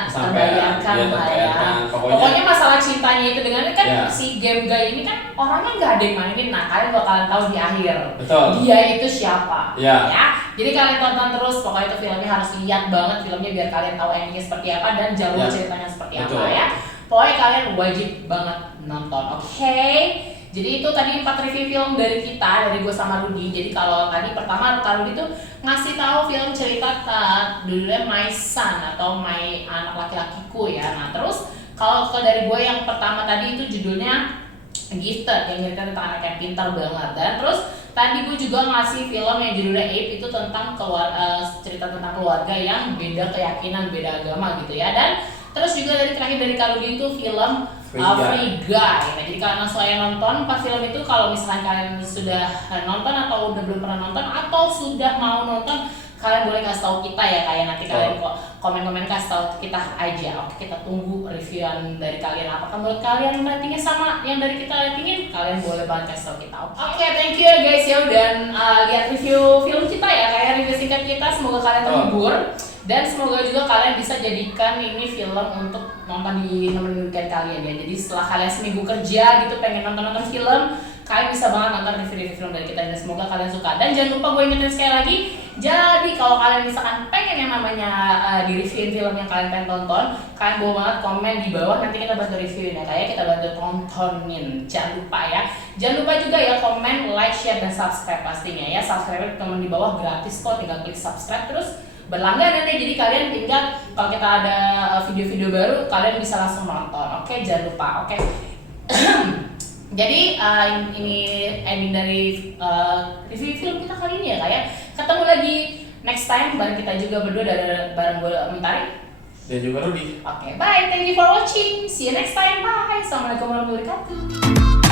terbayarkan lah ya. Pokoknya masalah cintanya itu dengan kan si game guy ini kan orangnya nggak ada yang mainin. Nah kalian bakalan tahu di akhir. Betul. Dia itu siapa. Ya. Jadi kalian tonton terus. Pokoknya itu filmnya harus lihat banget filmnya biar kalian tahu endingnya seperti apa dan jalur ceritanya seperti apa ya. Pokoknya kalian wajib banget nonton. Oke. Jadi itu tadi 4 review film dari kita, dari gue sama Rudy. Jadi kalau tadi pertama Kak Rudy tuh ngasih tahu film cerita judulnya My Son atau My Anak Laki-Lakiku ya. Nah terus kalau dari gue yang pertama tadi itu judulnya Gifted yang cerita tentang anak yang pintar banget. Dan terus tadi gue juga ngasih film yang judulnya Ape itu tentang cerita tentang keluarga yang beda keyakinan, beda agama gitu ya. Dan terus juga dari terakhir dari Kak Rudy itu film Free Guy. Nah, jadi kalian langsung aja nonton 4 film itu. Kalau misalkan kalian sudah nonton atau udah belum pernah nonton atau sudah mau nonton, kalian boleh kasih tahu kita ya kayak nanti kalian komen-komen kasih tahu kita aja. Oke, kita tunggu reviewan dari kalian. Apakah menurut kalian ratingnya sama yang dari kita ratingin? Kalian boleh banget kasih tahu kita. Oke, thank you ya guys ya dan lihat review film kita ya kayak review singkat kita. Semoga kalian terhibur. Dan semoga juga kalian bisa jadikan ini film untuk nonton di nemenin weekend kalian ya. Jadi setelah kalian seminggu kerja gitu pengen nonton film, kalian bisa banget nonton review film dari kita dan semoga kalian suka. Dan jangan lupa gue ingetin sekali lagi, jadi kalau kalian misalkan pengen yang namanya di reviewin film yang kalian pengen tonton, kalian boleh banget komen di bawah, nanti kita bantu reviewin ya, kayak kita bantu tontonin. Jangan lupa ya. Jangan lupa juga ya komen, like, share, dan subscribe pastinya ya. Subscribe teman di bawah gratis kok, tinggal klik subscribe terus berlangganan deh, jadi kalian tinggal kalau kita ada video-video baru kalian bisa langsung nonton. Oke, jangan lupa. Oke. Jadi ini ending dari review film kita kali ini ya kayak. Ketemu lagi next time bareng kita juga berdua dari bareng gue Mentari dan juga Rudy. Oke, bye. Thank you for watching. See you next time. Bye. Assalamualaikum warahmatullahi wabarakatuh.